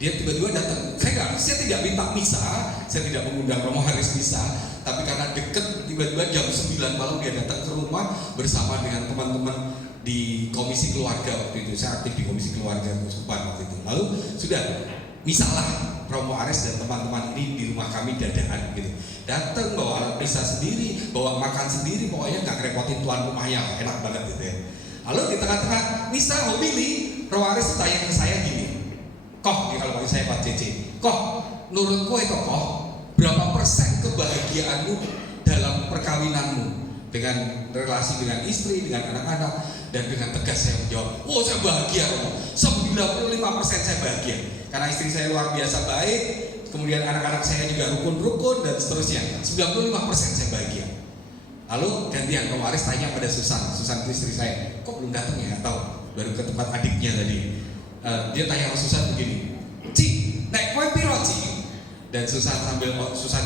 Dia tiba-tiba datang. Saya tidak minta misa, saya tidak mengundang Romo Haris misa, tapi karena deket, tiba-tiba jam 9 malam dia datang ke rumah bersama dengan teman-teman di komisi keluarga waktu itu. Saya aktif di komisi keluarga Keuskupan waktu itu. Lalu sudah misalah Romo Aris dan teman-teman ini di rumah kami dadaan gitu. Datang bawa alat misa sendiri, bawa makan sendiri, pokoknya nggak ngerepotin tuan rumahnya, enak banget gitu ya. Lalu di tengah-tengah misa homili, Romo Aris tanya ke saya gini, "Koh," kalau panggil saya Pak Cece, "Koh, menurut kowe itu koh, berapa persen kebahagiaanmu dalam perkawinanmu dengan relasi dengan istri, dengan anak-anak?" Dan dengan tegas saya menjawab, "Oh, saya bahagia, Romo. 95% saya bahagia. Karena istri saya luar biasa baik, kemudian anak-anak saya juga rukun-rukun dan seterusnya. 95% saya bahagia." Lalu gantian Romo Aris tanya pada Susan itu istri saya, "Kok belum datang ya?" Atau baru ke tempat adiknya tadi. Dia tanya ke Susan begini, "Ci, naik kowe piro, Ci?" Dan Susan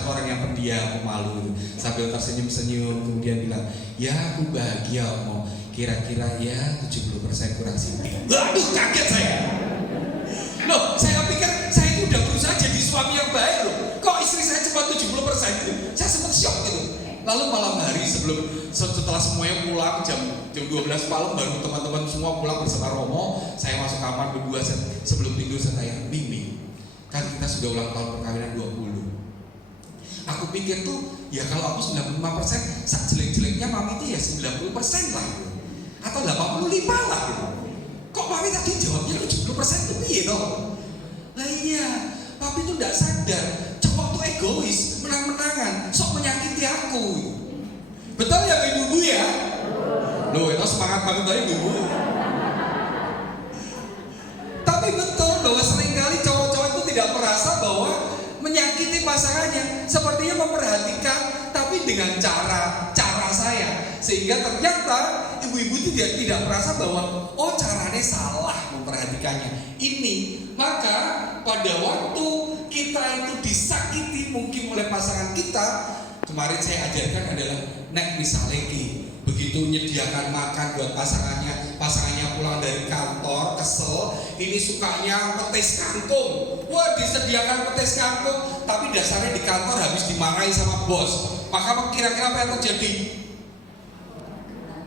orang yang pendiam, pemalu, sambil tersenyum-senyum kemudian bilang, "Ya, aku bahagia, Om. Kira-kira ya 70% kurang sedikit." Waduh, kaget saya. Loh, saya pikir saya itu udah berusaha jadi suami yang baik loh. Kok istri saya cuma 70% gitu? Saya sempat shock gitu. Lalu malam hari setelah semuanya pulang jam 12 malam, baru teman-teman semua pulang bersama Romo, saya masuk kamar berdua sebelum tidur saya tanya, "Mimi, kan kita sudah ulang tahun perkawinan 20. Aku pikir tuh ya kalau aku 95%, sak jelek-jeleknya mami itu ya 90% lah gitu. Atau 85 lah gitu. Kok mami tadi jawabnya 70% itu piye toh?" Lah iya, papi tuh gak sadar cowok tuh egois, menang-menangan, sok menyakiti aku. Betul ya ibu-ibu ya? Loh, itu semangat banget tadi ibu. Tapi betul bahwa seringkali cowok-cowok itu tidak merasa bahwa menyakiti pasangannya, sepertinya memperhatikan tapi dengan cara saya, sehingga ternyata ibu-ibu itu tidak merasa bahwa oh caranya salah memperhatikannya ini. Maka pada waktu kita itu disakiti mungkin oleh pasangan kita, kemarin saya ajarkan adalah nek misalnya begitu menyediakan makan buat pasangannya pulang dari kantor kesel, ini sukanya petis kangkung. Wah, disediakan petis kangkung, tapi dasarnya di kantor habis dimarahi sama bos. Maka kira-kira apa yang terjadi?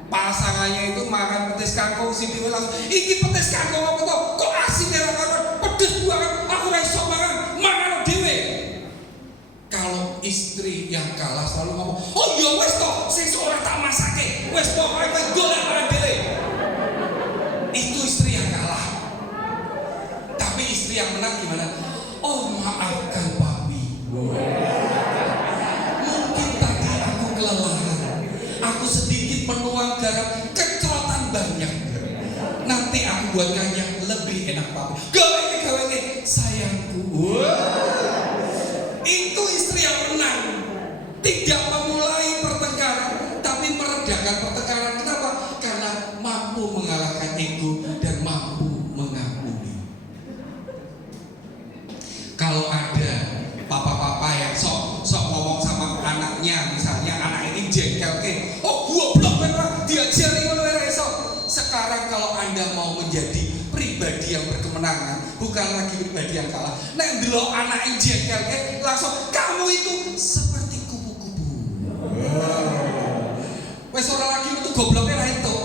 Pasangannya itu makan petis kangkung, si Dewi langsung, "Iki petis kangkung apa tuh? Kok asin ya kan? Pedes banget, aku ra iso mangan dhewe." Kalau istri yang kalah selalu ngomong, "Oh ya wes toh, sesuk ora tak masake. Wes pokoke kowe golek mangan dhewe." Itu istri yang kalah. Tapi istri yang menang gimana? "Oh, maafkan papi. Mungkin tadi aku kelelahan. Aku sedikit menuang garam, kecerotan banyak. Nanti aku buatkan yang lebih enak, papi. Gawe sayangku." Itu istri yang menang. Tidak memulai pertengkaran, tapi meredakan pertengkaran. Kenapa? Karena mampu mengalahkan ego dan mampu mengampuni. Kalau ada papa-papa yang sok ngomong sama anaknya, misalnya anak ini jengkel ke, "Oh goblok memang diajari ngono ora iso." Sekarang kalau Anda mau menjadi pribadi yang berkemenangan, bukan lagi pribadi yang kalah. Nek ndelok anak jengkel ke, langsung kamu itu seperti kupu-kupu. Wes ora lagi itu gobloknya lah itu.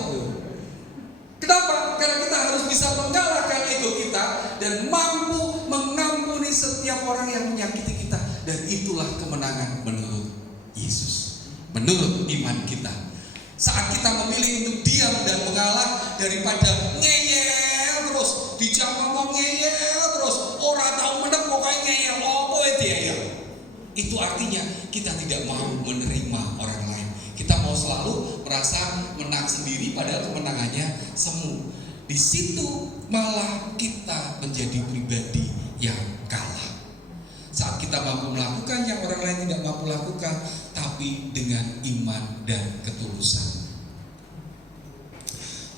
Kenapa? Karena kita harus bisa mengalahkan ego kita dan mampu mengampuni setiap orang yang menyakiti kita. Dan itulah kemenangan menurut Yesus, menurut iman kita. Saat kita memilih untuk diam dan mengalah daripada ngeyel terus, dijak ngomong ngeyel terus, Itu artinya kita tidak mau menerima orang lain. Kita mau selalu merasa menang sendiri padahal kemenangannya semu. Di situ malah kita menjadi pribadi yang kalah. Saat kita mampu melakukan yang orang lain tidak mampu lakukan, tapi dengan iman dan ketulusan.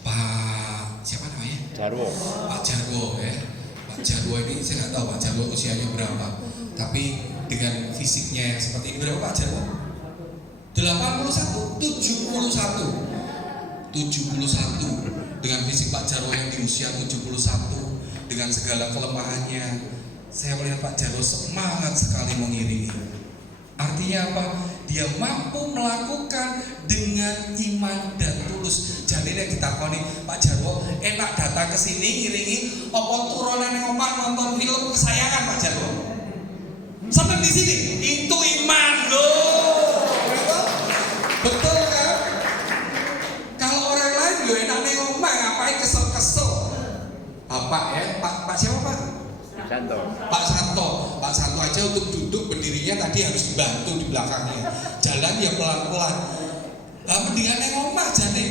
Pak siapa namanya? Jarwo. Pak Jarwo ya. Pak Jarwo ini saya nggak tahu Pak Jarwo usianya berapa. Tapi dengan fisiknya yang seperti ini, berapa Pak Jarwo? 81, 71 dengan fisik Pak Jarwo yang di usia 71, dengan segala kelemahannya, saya melihat Pak Jarwo semangat sekali mengiringi. Artinya apa? Dia mampu melakukan dengan iman dan tulus. Jadi yang ditakoni Pak Jarwo, enak datang ke sini ngiringi, apa turunan yang omah nonton film kesayangan Pak Jarwo? Sampai di sini, itu iman loh. Betul kan? Kalau orang lain loh enak nih omah ngapain kesel-kesel? Pak ya, Pak siapa Pak? Santo. Pak Santo aja untuk duduk berdirinya tadi harus dibantu di belakangnya. Jalan ya pelan-pelan. Mendingan yang omah jane.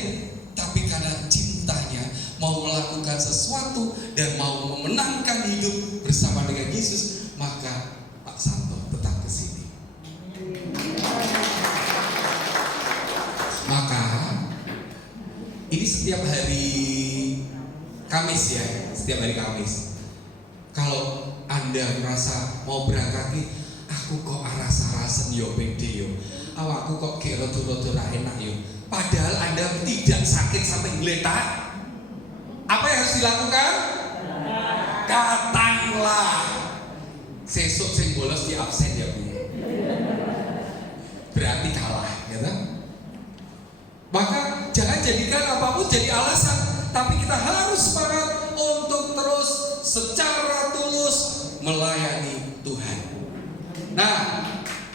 Tapi karena cintanya mau melakukan sesuatu dan mau memenangkan hidup bersama dengan Yesus, maka Pak Santo tetap ke sini. Maka ini setiap hari Kamis ya, setiap hari Kamis. Kalau Anda merasa mau berangkat nih, aku kok rasa-rasen yo pede yo, awakku kok gak rodo-rodo ra enak yo. Padahal Anda tidak sakit sampai geletak. Apa yang harus dilakukan? Katanglah. Sesuk sing bolos di absen ya Bu. Berarti kalah, ya kan? Maka jangan jadikan apapun jadi alasan, tapi kita harus semangat untuk terus secara tulus melayani Tuhan. Nah,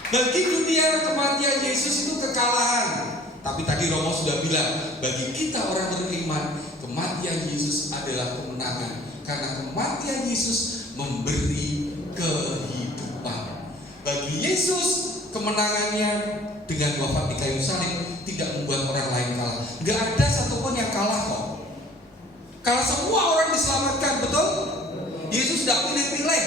bagi dunia kematian Yesus itu kekalahan. Tapi tadi Romo sudah bilang, bagi kita orang beriman, kematian Yesus adalah kemenangan. Karena kematian Yesus memberi kehidupan. Bagi Yesus, kemenangannya dengan wafat di kayu salib tidak membuat orang lain kalah. Gak ada satupun yang kalah kok. Kalau semua orang diselamatkan, betul? Yesus tidak pilih-pilih.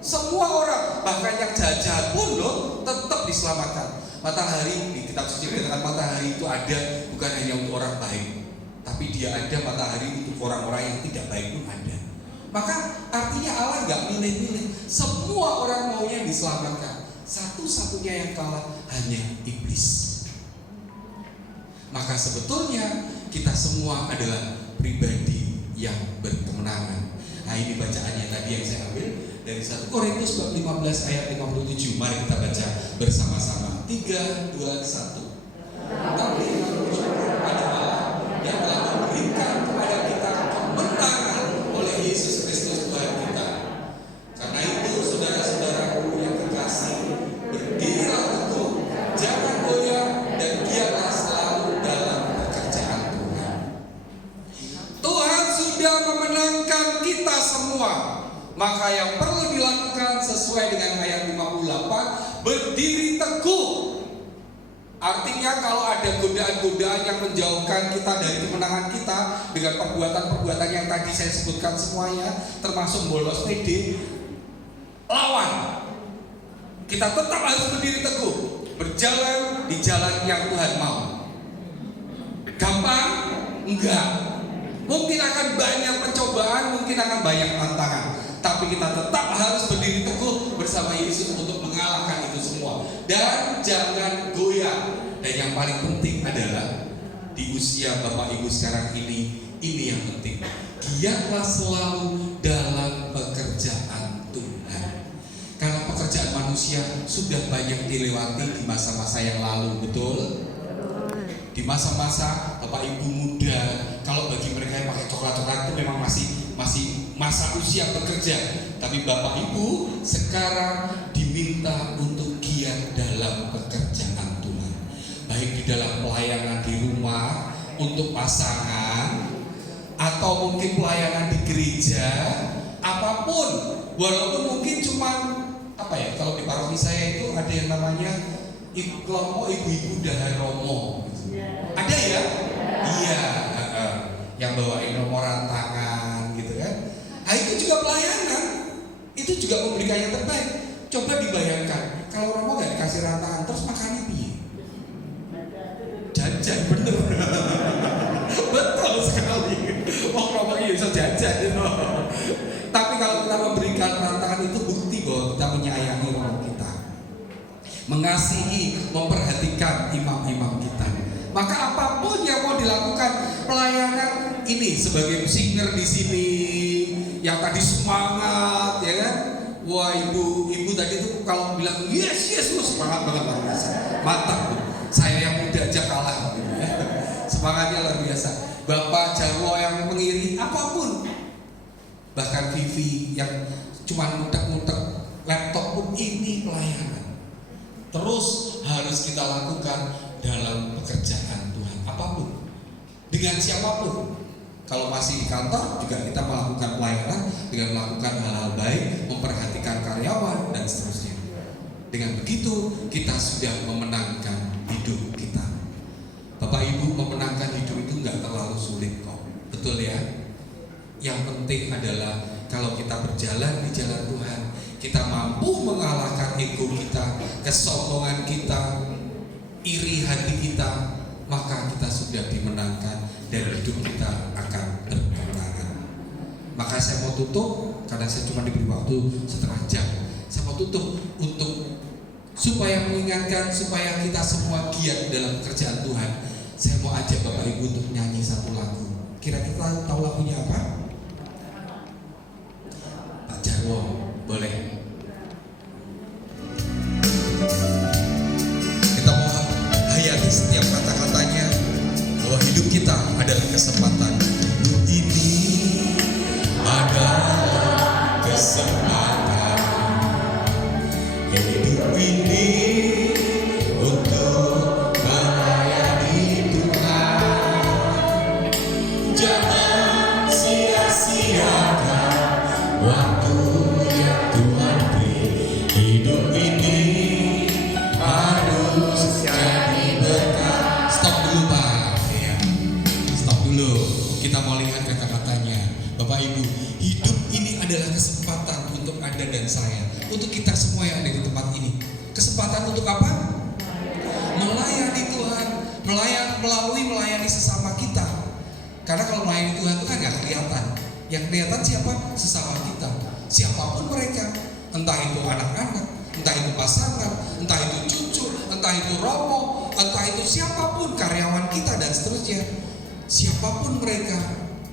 Semua orang, bahkan yang jahat-jahat pun loh, tetap diselamatkan. Matahari, di kitab suci dikatakan matahari itu ada bukan hanya untuk orang baik, tapi dia ada matahari untuk orang-orang yang tidak baik pun ada. Maka artinya Allah nggak milih-milih. Semua orang maunya diselamatkan. Satu-satunya yang kalah hanya iblis. Maka sebetulnya kita semua adalah pribadi yang berkemenangan. Nah ini bacaannya tadi yang saya ambil dari 1 Korintus bab 15 ayat 57. Mari kita baca bersama-sama. 3, 2, 1. Tapi pada Allah yang telah memberikan kepada kita kemenangan oleh Yesus Kristus Tuhan kita. Karena itu saudara-saudaraku yang terkasih, berdirilah teguh, jangan goyah dan giatlah selalu dalam pekerjaan Tuhan. Tuhan sudah memenangkan kita semua. Maka yang perlu dilakukan sesuai dengan ayat 58, berdiri teguh. Artinya kalau ada godaan-godaan yang menjauhkan kita dari kemenangan kita dengan perbuatan-perbuatan yang tadi saya sebutkan semuanya, termasuk bolos PD, lawan. Kita tetap harus berdiri teguh, berjalan di jalan yang Tuhan mau. Gampang? Enggak. Mungkin akan banyak pencobaan, mungkin akan banyak tantangan, tapi kita tetap harus berdiri teguh bersama Yesus untuk mengalahkan itu semua. Dan jangan goyah. Dan yang paling penting adalah di usia Bapak Ibu sekarang ini yang penting. Giatlah selalu dalam pekerjaan Tuhan. Karena pekerjaan manusia sudah banyak dilewati di masa-masa yang lalu, betul? Di masa-masa Bapak Ibu muda, kalau bagi mereka yang pakai coklat-coklat itu memang masih masa usia bekerja. Tapi Bapak Ibu sekarang diminta untuk giat dalam pekerjaan Tuhan. Baik di dalam pelayanan di rumah untuk pasangan, atau mungkin pelayanan di gereja, apapun, walaupun mungkin cuma apa ya, kalau di paroki saya itu ada yang namanya kelompok ibu-ibu Daharomo. Ada ya? Iya, yang bawain nomor rantangan gitu kan. Nah, itu juga pelayanan, itu juga memberikan yang terbaik. Coba dibayangkan kalau Romo nggak dikasih rantangan terus makannya piye? Jajan, bener. Betul sekali. Wong Romo ini bisa jajan gitu. Tapi kalau kita memberikan rantangan itu bukti bahwa kita menyayangi Romo kita, mengasihi, memperhatikan imam-imam kita. Maka apapun yang mau dilakukan pelayanan ini, sebagai singer di sini yang tadi semangat ya kan. Wah, ibu tadi itu kalau bilang yes semangat banget luar biasa. Mantap. Saya yang muda aja kalah gitu ya. Semangatnya luar biasa. Bapak Jarwo yang mengiri apapun. Bahkan Vivi yang cuma mutek-mutek laptop pun ini pelayanan. Terus harus kita lakukan dalam pekerjaan Tuhan apapun, dengan siapapun. Kalau masih di kantor juga kita melakukan pelayanan dengan melakukan hal-hal baik, memperhatikan karyawan dan seterusnya. Dengan begitu kita sudah memenangkan hidup kita. Bapak Ibu, memenangkan hidup itu nggak terlalu sulit kok, betul ya? Yang penting adalah kalau kita berjalan di jalan Tuhan, kita mampu mengalahkan ego kita, kesombongan kita, iri hati kita, maka kita sudah dimenangkan dan hidup kita akan berkemenangan. Maka saya mau tutup karena saya cuma diberi waktu setengah jam. Saya mau tutup untuk supaya mengingatkan, supaya kita semua giat dalam pekerjaan Tuhan. Saya mau ajak Bapak Ibu untuk nyanyi satu lagu. Kira-kira tahu lagunya apa? Pak Jarwo, boleh. Kita mau hayati setiap kata-katanya bahwa hidup kita adalah kesempatan. Hidup ini adalah kesempatan. Hidup ini untuk melayani Tuhan. Jangan sia-siakan waktu yang Tuhan beri. Hidup ini harus jadi berkat. Stop dulu Pak. Stop dulu. Kita mau lihat kata-katanya. Bapak Ibu, hidup ini adalah kesempatan untuk Anda dan saya, untuk kita semua yang ada di tempat ini. Kesempatan untuk apa? Melayani Tuhan, melalui melayani sesama kita. Karena kalau melayani Tuhan itu kan nggak kelihatan. Yang kelihatan siapa? Sesama kita. Siapapun mereka, entah itu anak-anak, entah itu pasangan, entah itu cucu, entah itu romo, entah itu siapapun karyawan kita dan seterusnya. Siapapun mereka,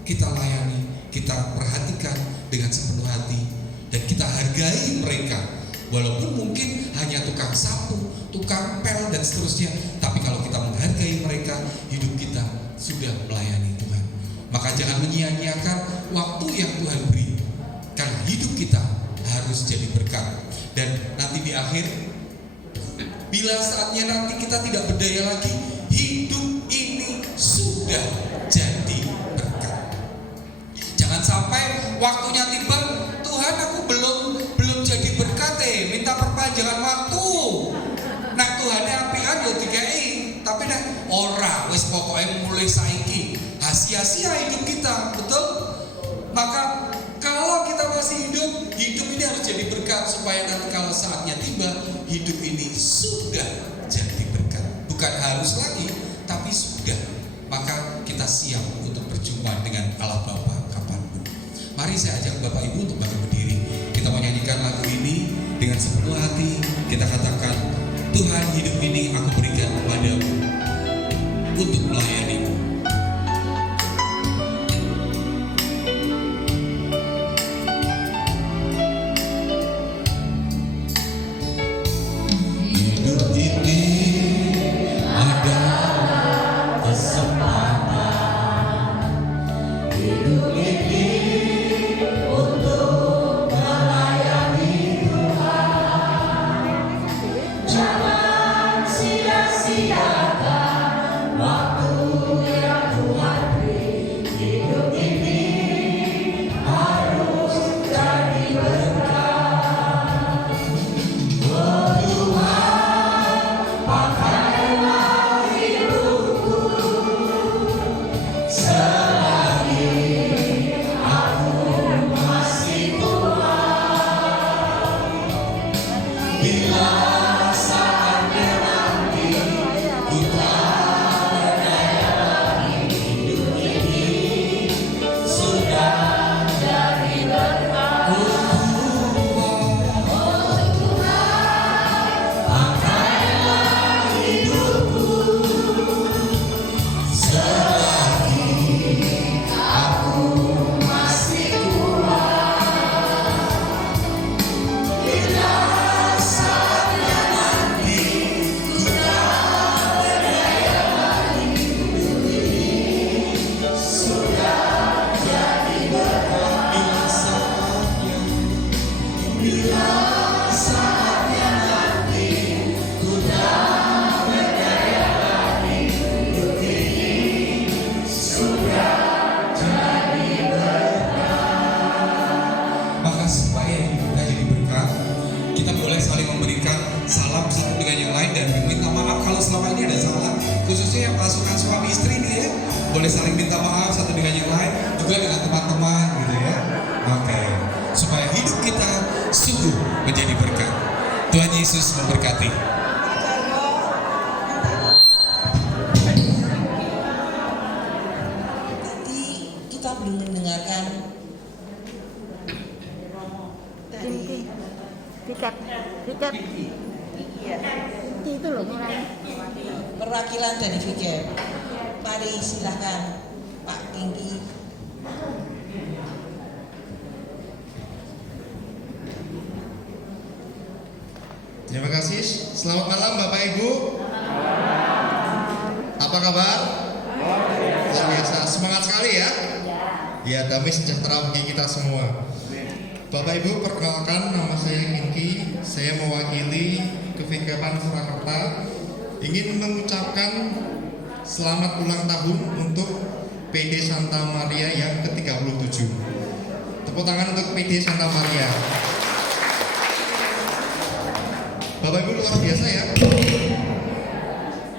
kita layani, kita perhatikan dengan sepenuh hati, dan kita hargai mereka. Walaupun mungkin hanya tukang sapu, tukang pel dan seterusnya, tapi kalau kita menghargai mereka, hidup kita sudah melayani Tuhan. Maka jangan menyia-nyiakan waktu yang Tuhan beri, karena hidup kita harus jadi berkat. Dan nanti di akhir, bila saatnya nanti kita tidak berdaya lagi, hidup ini sudah jadi berkat. Jangan sampai waktunya tiba, Tuhan aku belum jadi berkat, minta perpanjangan waktu. Nah Tuhan apian yo dikei, tapi nek ora wis pokoknya mulai saiki, sia-sia hidup kita, betul? Maka kalau kita masih hidup ini harus jadi berkat, supaya nanti kalau saatnya tiba, hidup ini sudah jadi berkat. Bukan harus lagi, tapi sudah. Maka kita siap untuk berjumpa dengan Allah Bapa kapanpun. Mari saya ajak Bapak Ibu untuk bangkit berdiri. Kita mau nyanyikan lagu ini dengan sepenuh hati. Kita katakan, Tuhan, hidup ini aku berikan kepadamu untuk melayanimu. Hidup ini adalah kesempatan. Hidup ini untuk melayani Tuhan. Jangan sia-sia selama ini ada salah, khususnya yang pasukan suami istri nih ya, boleh saling minta maaf satu dengan yang lain, juga dengan teman-teman gitu ya. Oke, supaya hidup kita sungguh menjadi berkat. Tuhan Yesus memberkati. Tadi kita belum mendengarkan Tiket itu loh mulai. perwakilan dari VGM. Mari silahkan Pak Kingki. Terima kasih. Selamat malam Bapak Ibu. Apa kabar? Luar biasa. Semangat sekali ya. Ya, damai sejahtera bagi kita semua. Bapak Ibu, perkenalkan, nama saya Kingki. Saya mewakili KVKPAN Surakarta. Ingin mengucapkan selamat ulang tahun untuk PD Santa Maria yang ke-37. Tepuk tangan untuk PD Santa Maria. Bapak Ibu, luar biasa ya.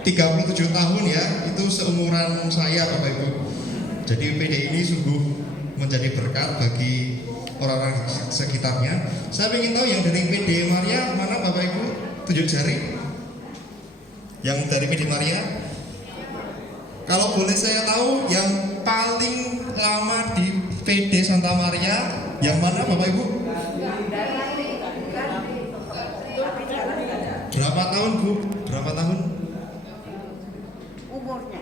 37 tahun ya, itu seumuran saya Bapak Ibu. Jadi PD ini sungguh menjadi berkat bagi orang-orang sekitarnya. Saya ingin tahu yang dari PD Maria mana Bapak Ibu? Tunjuk jari. Yang dari PD Maria. Kalau boleh saya tahu yang paling lama di PD Santa Maria yang mana Bapak Ibu? Berapa tahun Bu? Berapa tahun? Umurnya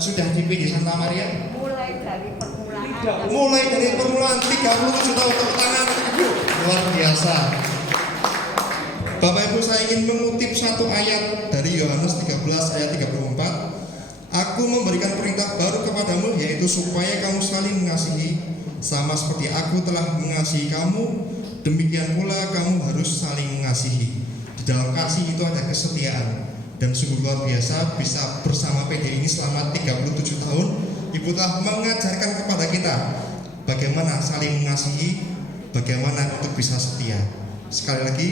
Sudah di PD Santa Maria? mulai dari permulaan. Mulai dari permulaan 37 tahun. Tepuk tangan Ibu. Luar biasa. Bapak Ibu, saya ingin mengutip satu ayat dari Yohanes 13 ayat 34. Aku memberikan perintah baru kepadamu, yaitu supaya kamu saling mengasihi, sama seperti aku telah mengasihi kamu, demikian pula kamu harus saling mengasihi. Di dalam kasih itu ada kesetiaan. Dan sungguh luar biasa bisa bersama PD ini selama 37 tahun. Ibu telah mengajarkan kepada kita bagaimana saling mengasihi, bagaimana untuk bisa setia. Sekali lagi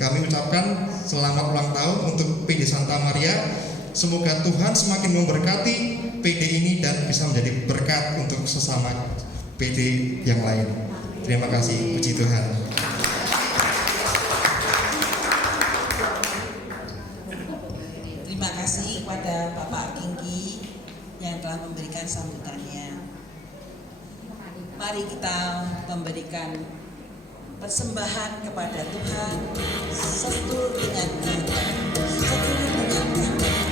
kami ucapkan selamat ulang tahun untuk PD Santa Maria. Semoga Tuhan semakin memberkati PD ini dan bisa menjadi berkat untuk sesama PD yang lain. Terima kasih, puji Tuhan. Terima kasih kepada Bapak Kingki yang telah memberikan sambutannya. Mari kita memberikan persembahan kepada Tuhan seturut dengan kehendak, seturut dengan kehendak.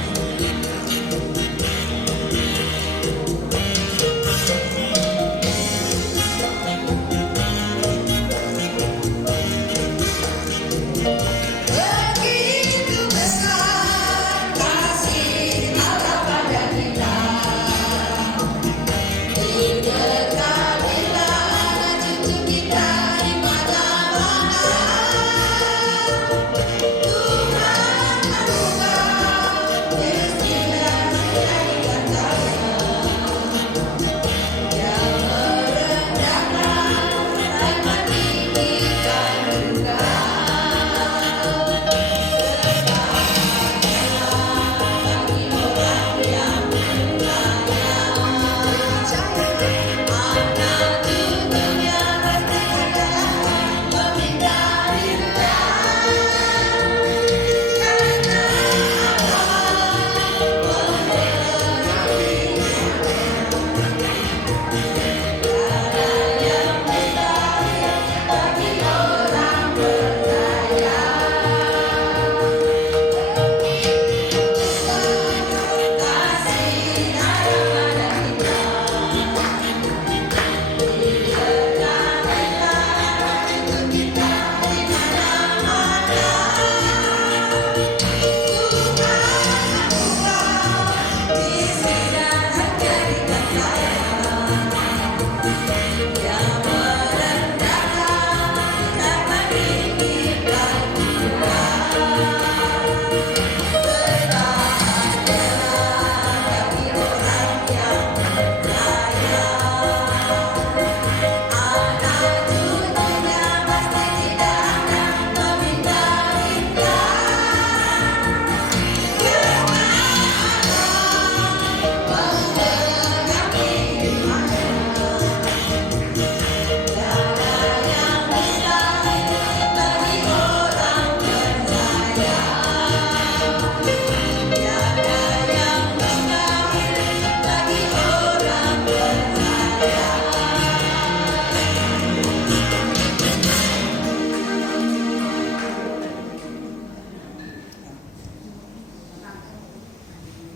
Begitu besar kasih Allah pada kita, didekatilah cucu kita di mana-mana. Tuhan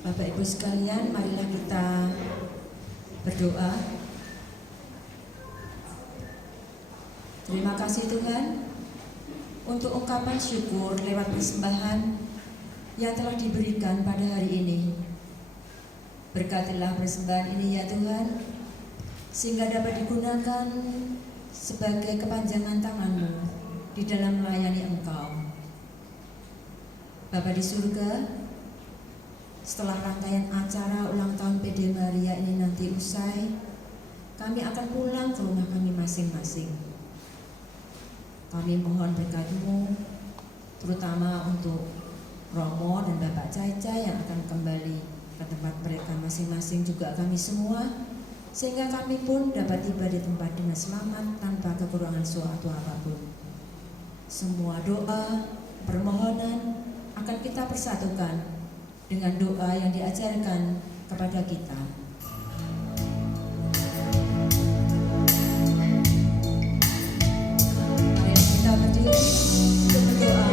Bapak Ibu sekalian, marilah kita berdoa. Terima kasih Tuhan untuk ungkapan syukur lewat persembahan yang telah diberikan pada hari ini. Berkatilah persembahan ini ya Tuhan, sehingga dapat digunakan sebagai kepanjangan tangan-Mu di dalam melayani Engkau. Bapa di surga, setelah rangkaian acara ulang tahun PD Maria ini nanti usai, kami akan pulang ke rumah kami masing-masing. Kami mohon berkat-Mu, terutama untuk Romo dan Bapak Caca yang akan kembali ke tempat mereka masing-masing, juga kami semua, sehingga kami pun dapat tiba di tempat dengan selamat tanpa kekurangan suatu apapun. Semua doa, permohonan akan kita persatukan dengan doa yang diajarkan kepada kita. Mari kita berdiri untuk berdoa.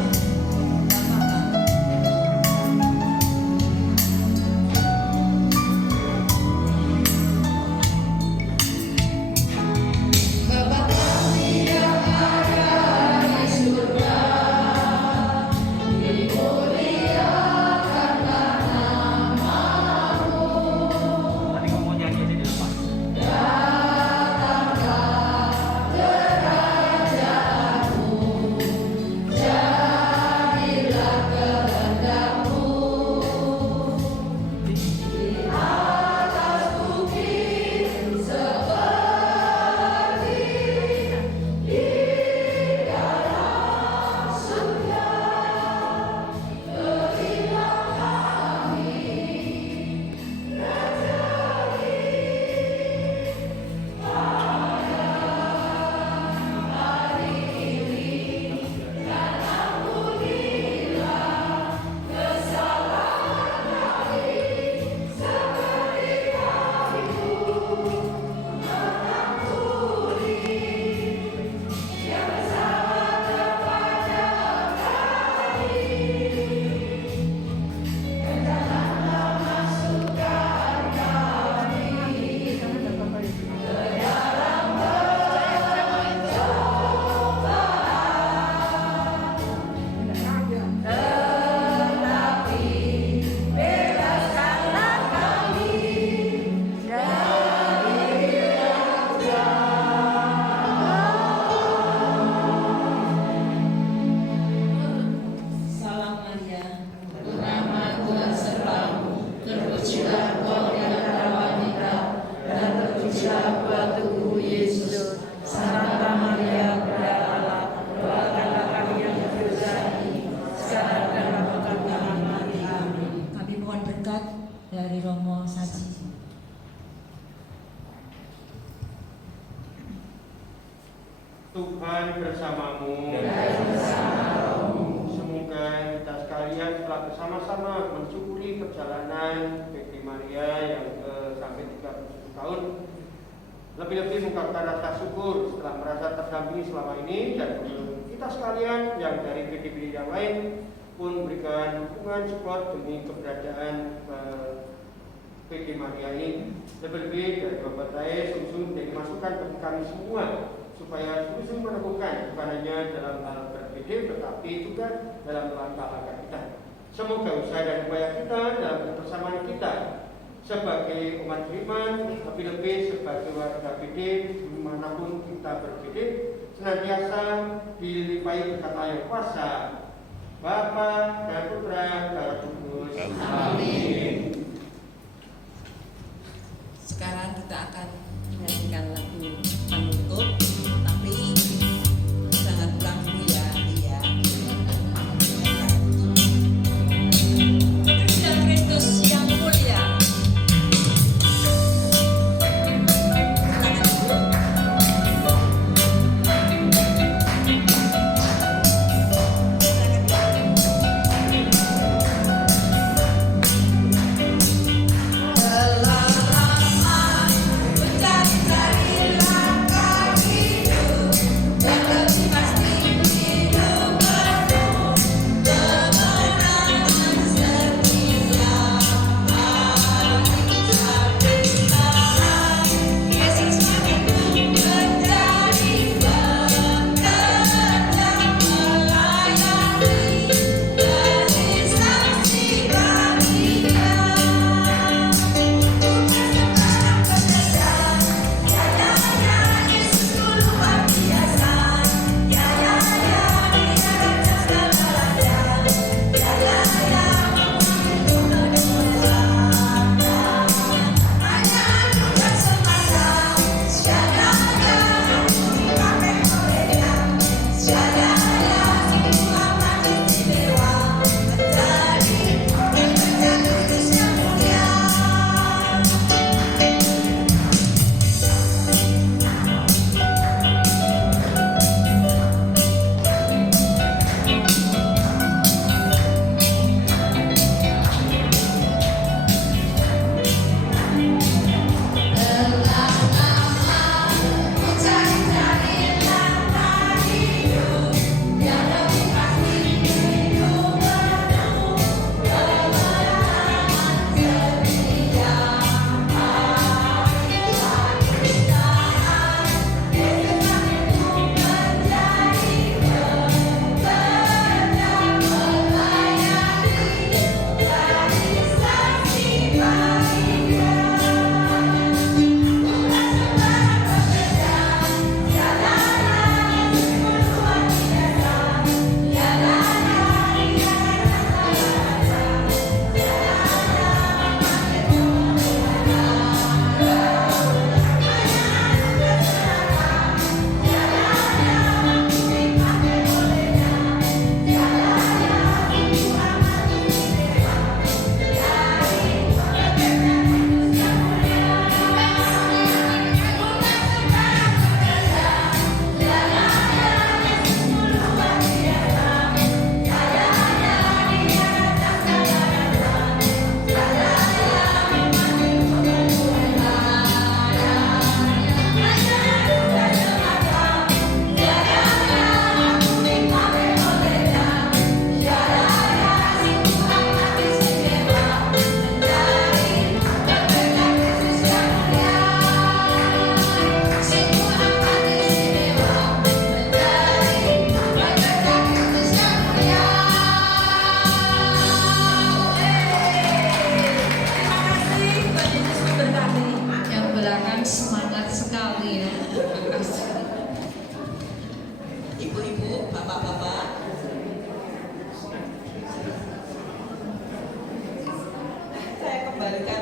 Dari Romo Saji. Tuhan bersamamu. Semoga kita sekalian telah bersama-sama mensyukuri perjalanan PD Maria yang sampai 37 tahun. Lebih-lebih mengungkapkan rasa syukur setelah merasa terdampingi selama ini, dan kita sekalian yang dari PD yang lain pun berikan dukungan support demi keberadaan PD Maria ini. Lebih-lebih dari Bapak Tae sungguh menjadi masukan bagi kami semua supaya sungguh menemukan bukan hanya dalam hal ber-PD tetapi juga dalam langkah-langkah kita. Semoga usaha dan upaya kita dalam kebersamaan kita sebagai umat beriman, lebih-lebih sebagai warga PD dimanapun kita ber-PD, senantiasa dilimpahi berkat yang kuasa Bapa dan Putra dan Roh Kudus. Amin. Sekarang kita akan menyanyikan lagu penutup, tapi jangan pulang dulu ya, iya. Kristus yang mulia.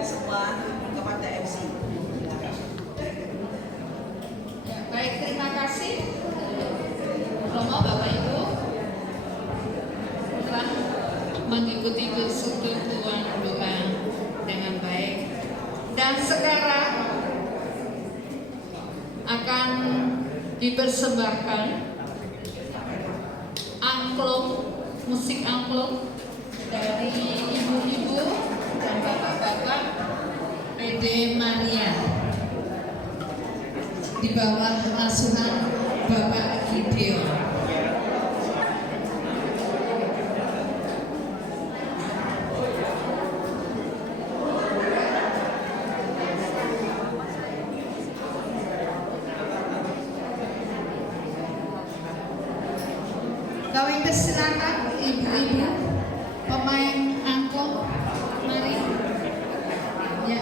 semua kepada MC. Ya, baik, terima kasih Romo, Bapak Ibu telah mengikuti persekutuan doa dengan baik. Dan sekarang akan dipersembahkan angklung, musik angklung dari ibu-ibu dan bapak-bapak PD Maria di bawah asuhan Bapak Gideon. Kami persilakan ibu-ibu pemain angklung, mari. Ya.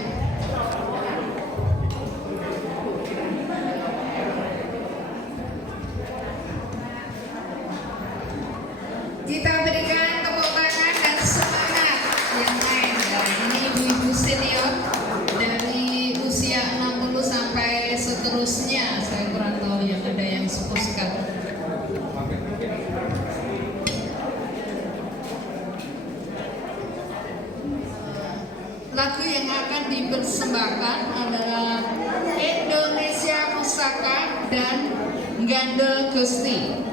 Kita berikan tepuk tangan dan semangat yang lain dari ini ibu-ibu senior dari usia 60 sampai seterusnya. Saya kurang tahu yang ada yang sepuh sekali. Lagu yang akan dipersembahkan adalah Indonesia Pusaka dan Gandel Gusti.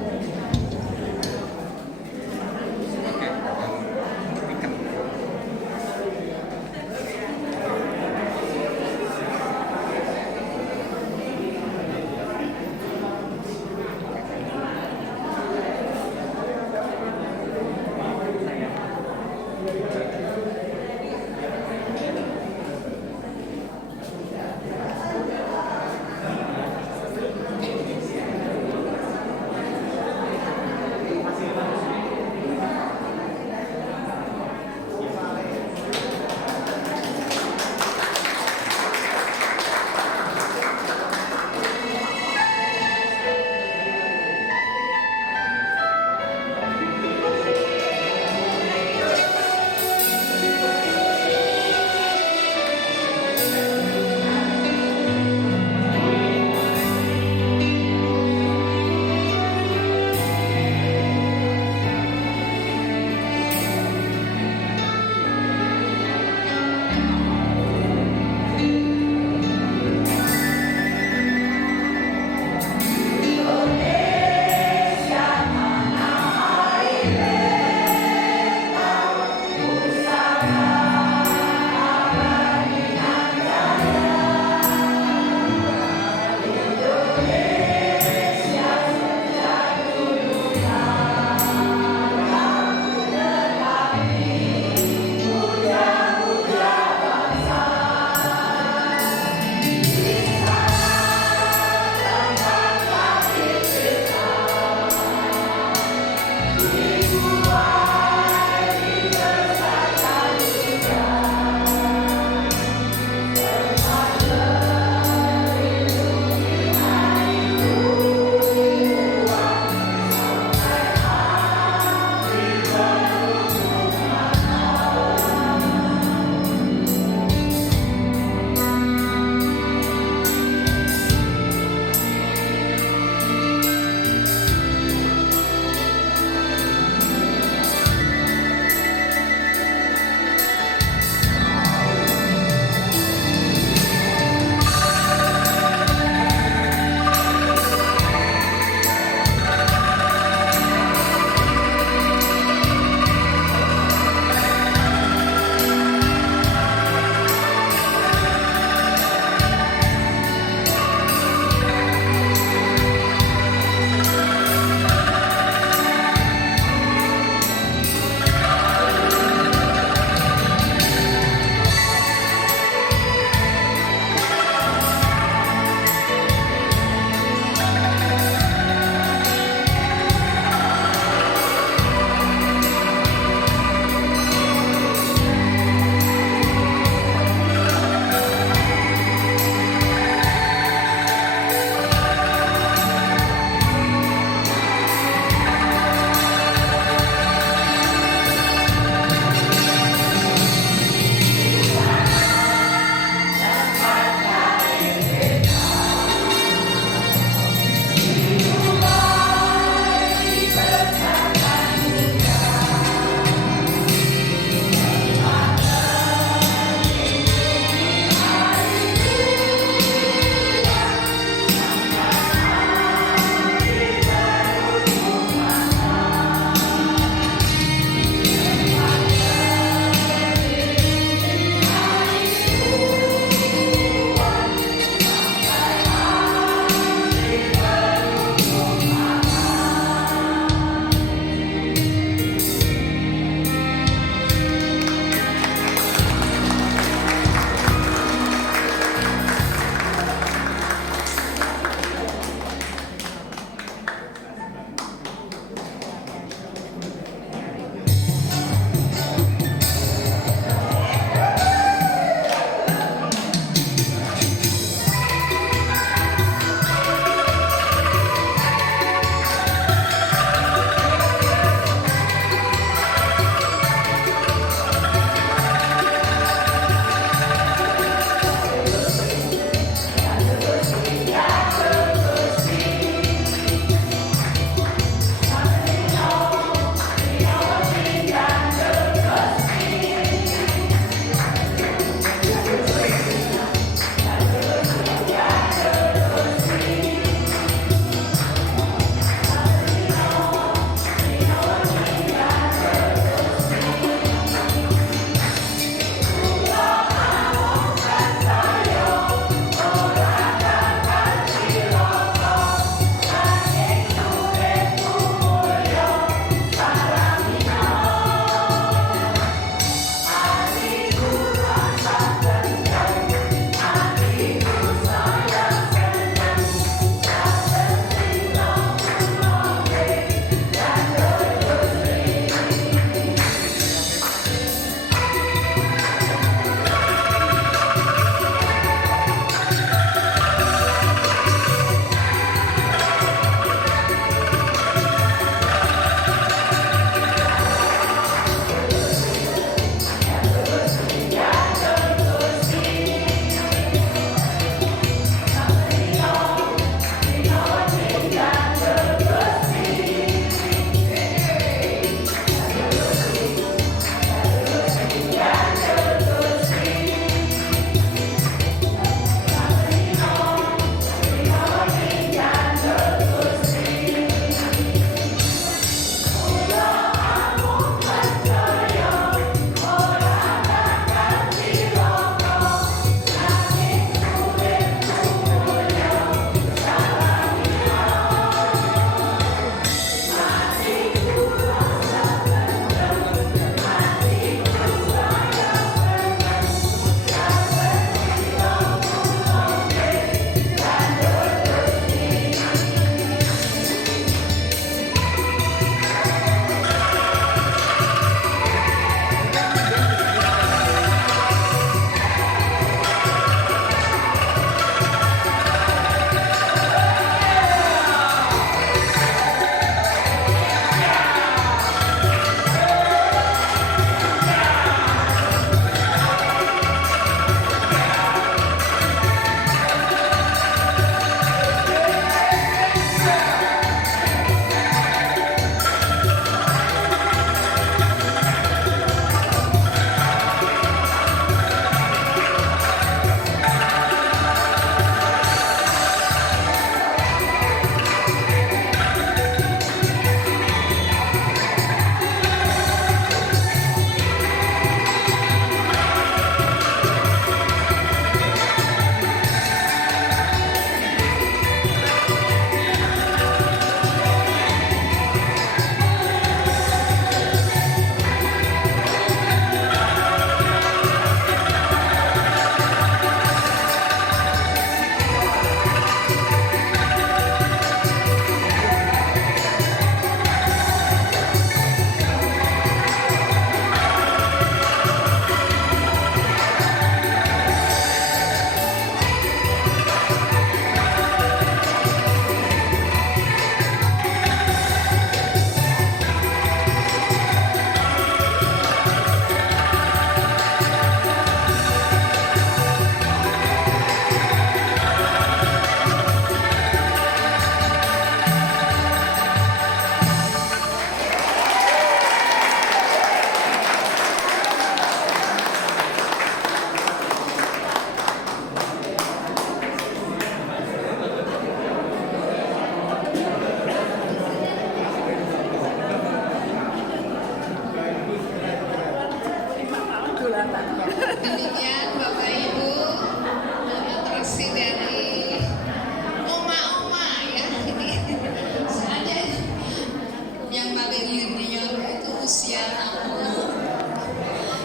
Demikian Bapak Ibu, atraksi dari oma-oma ya. Sengaja yang paling junior itu usia 60,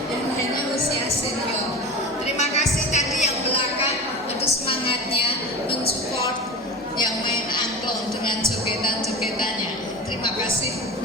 yang lainnya usia senior. Terima kasih tadi yang belakang, itu semangatnya mensupport yang main angklung dengan jogetan-jogetannya. Terima kasih.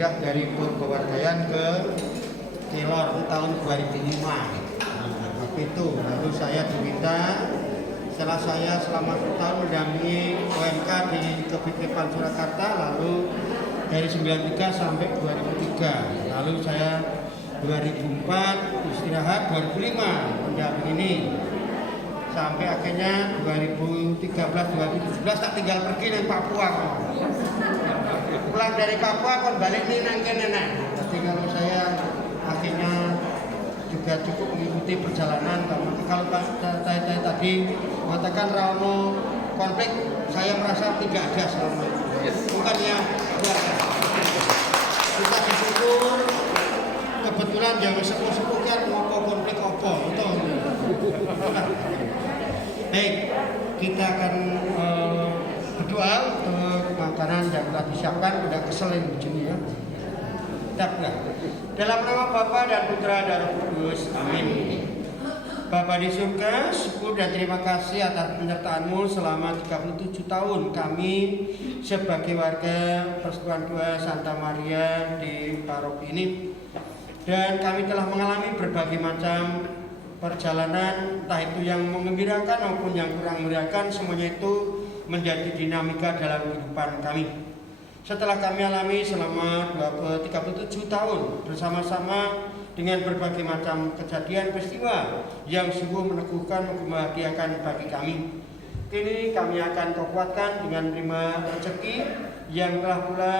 Dari Purwodadi ke Kelor itu tahun 2005. Waktu itu lalu saya diminta setelah saya selama 1 tahun mendampingi OMK di Kepikipan Surakarta, lalu dari 93 sampai 2003, lalu saya 2004 istirahat, 2005 mendampingi ini sampai akhirnya 2013-2017 tak tinggal pergi ke Papua. Pulang dari Papua kon balik nih nang kene nah. Jadi kalau saya akhirnya juga cukup mengikuti perjalanan, kalau saya tadi mengatakan Rano konflik, saya merasa tidak ada selama itu. Bukannya kita bersyukur kebetulan yang sepuh-sepuh kan ngopo konflik opo itu. Baik, kita akan berdoa untuk makanan yang telah disiapkan. Udah keselin begini ya. Dalam nama Bapa dan Putra dan Roh Kudus, amin. Bapa di surga, syukur dan terima kasih atas penyertaan-Mu selama 37 tahun kami sebagai warga Persekutuan Dua Santa Maria di paroki ini. Dan kami telah mengalami berbagai macam perjalanan, entah itu yang mengembirakan maupun yang kurang mengembirakan, semuanya itu menjadi dinamika dalam kehidupan kami. Setelah kami alami selama 37 tahun bersama-sama dengan berbagai macam kejadian peristiwa yang sungguh meneguhkan, membahagiakan bagi kami. Kini kami akan Kau kuatkan dengan menerima rezeki yang telah pula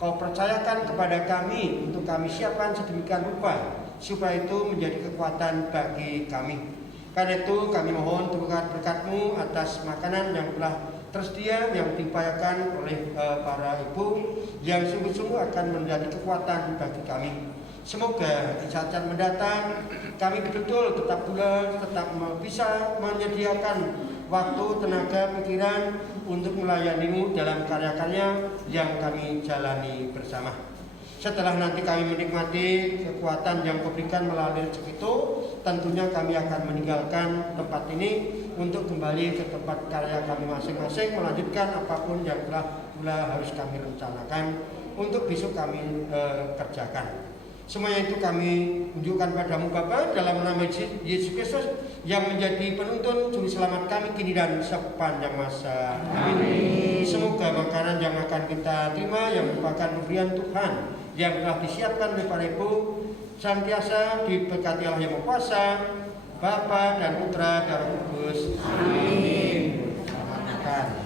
Kau percayakan kepada kami untuk kami siapkan sedemikian rupa supaya itu menjadi kekuatan bagi kami. Karena itu kami mohon berkat-Mu atas makanan yang telah tersedia yang diupayakan oleh para ibu yang sungguh-sungguh akan menjadi kekuatan bagi kami. Semoga di saat yang mendatang kami betul tetap bisa menyediakan waktu, tenaga, pikiran untuk melayani-Mu dalam karya-karya yang kami jalani bersama. Setelah nanti kami menikmati kekuatan yang Kau berikan melalui rezeki itu, tentunya kami akan meninggalkan tempat ini untuk kembali ke tempat karya kami masing-masing, melanjutkan apapun yang telah harus kami rencanakan untuk besok kami kerjakan. Semuanya itu kami tunjukkan padamu Bapa dalam nama Yesus Kristus yang menjadi penuntun juru selamat kami kini dan sepanjang masa. Amin. Semoga makanan yang akan kita terima yang merupakan pemberian Tuhan yang telah disiapkan oleh para ibu senantiasa diberkati Allah yang Maha Kuasa, Bapa dan Putra dan Roh Kudus. Amin. Selamat makan.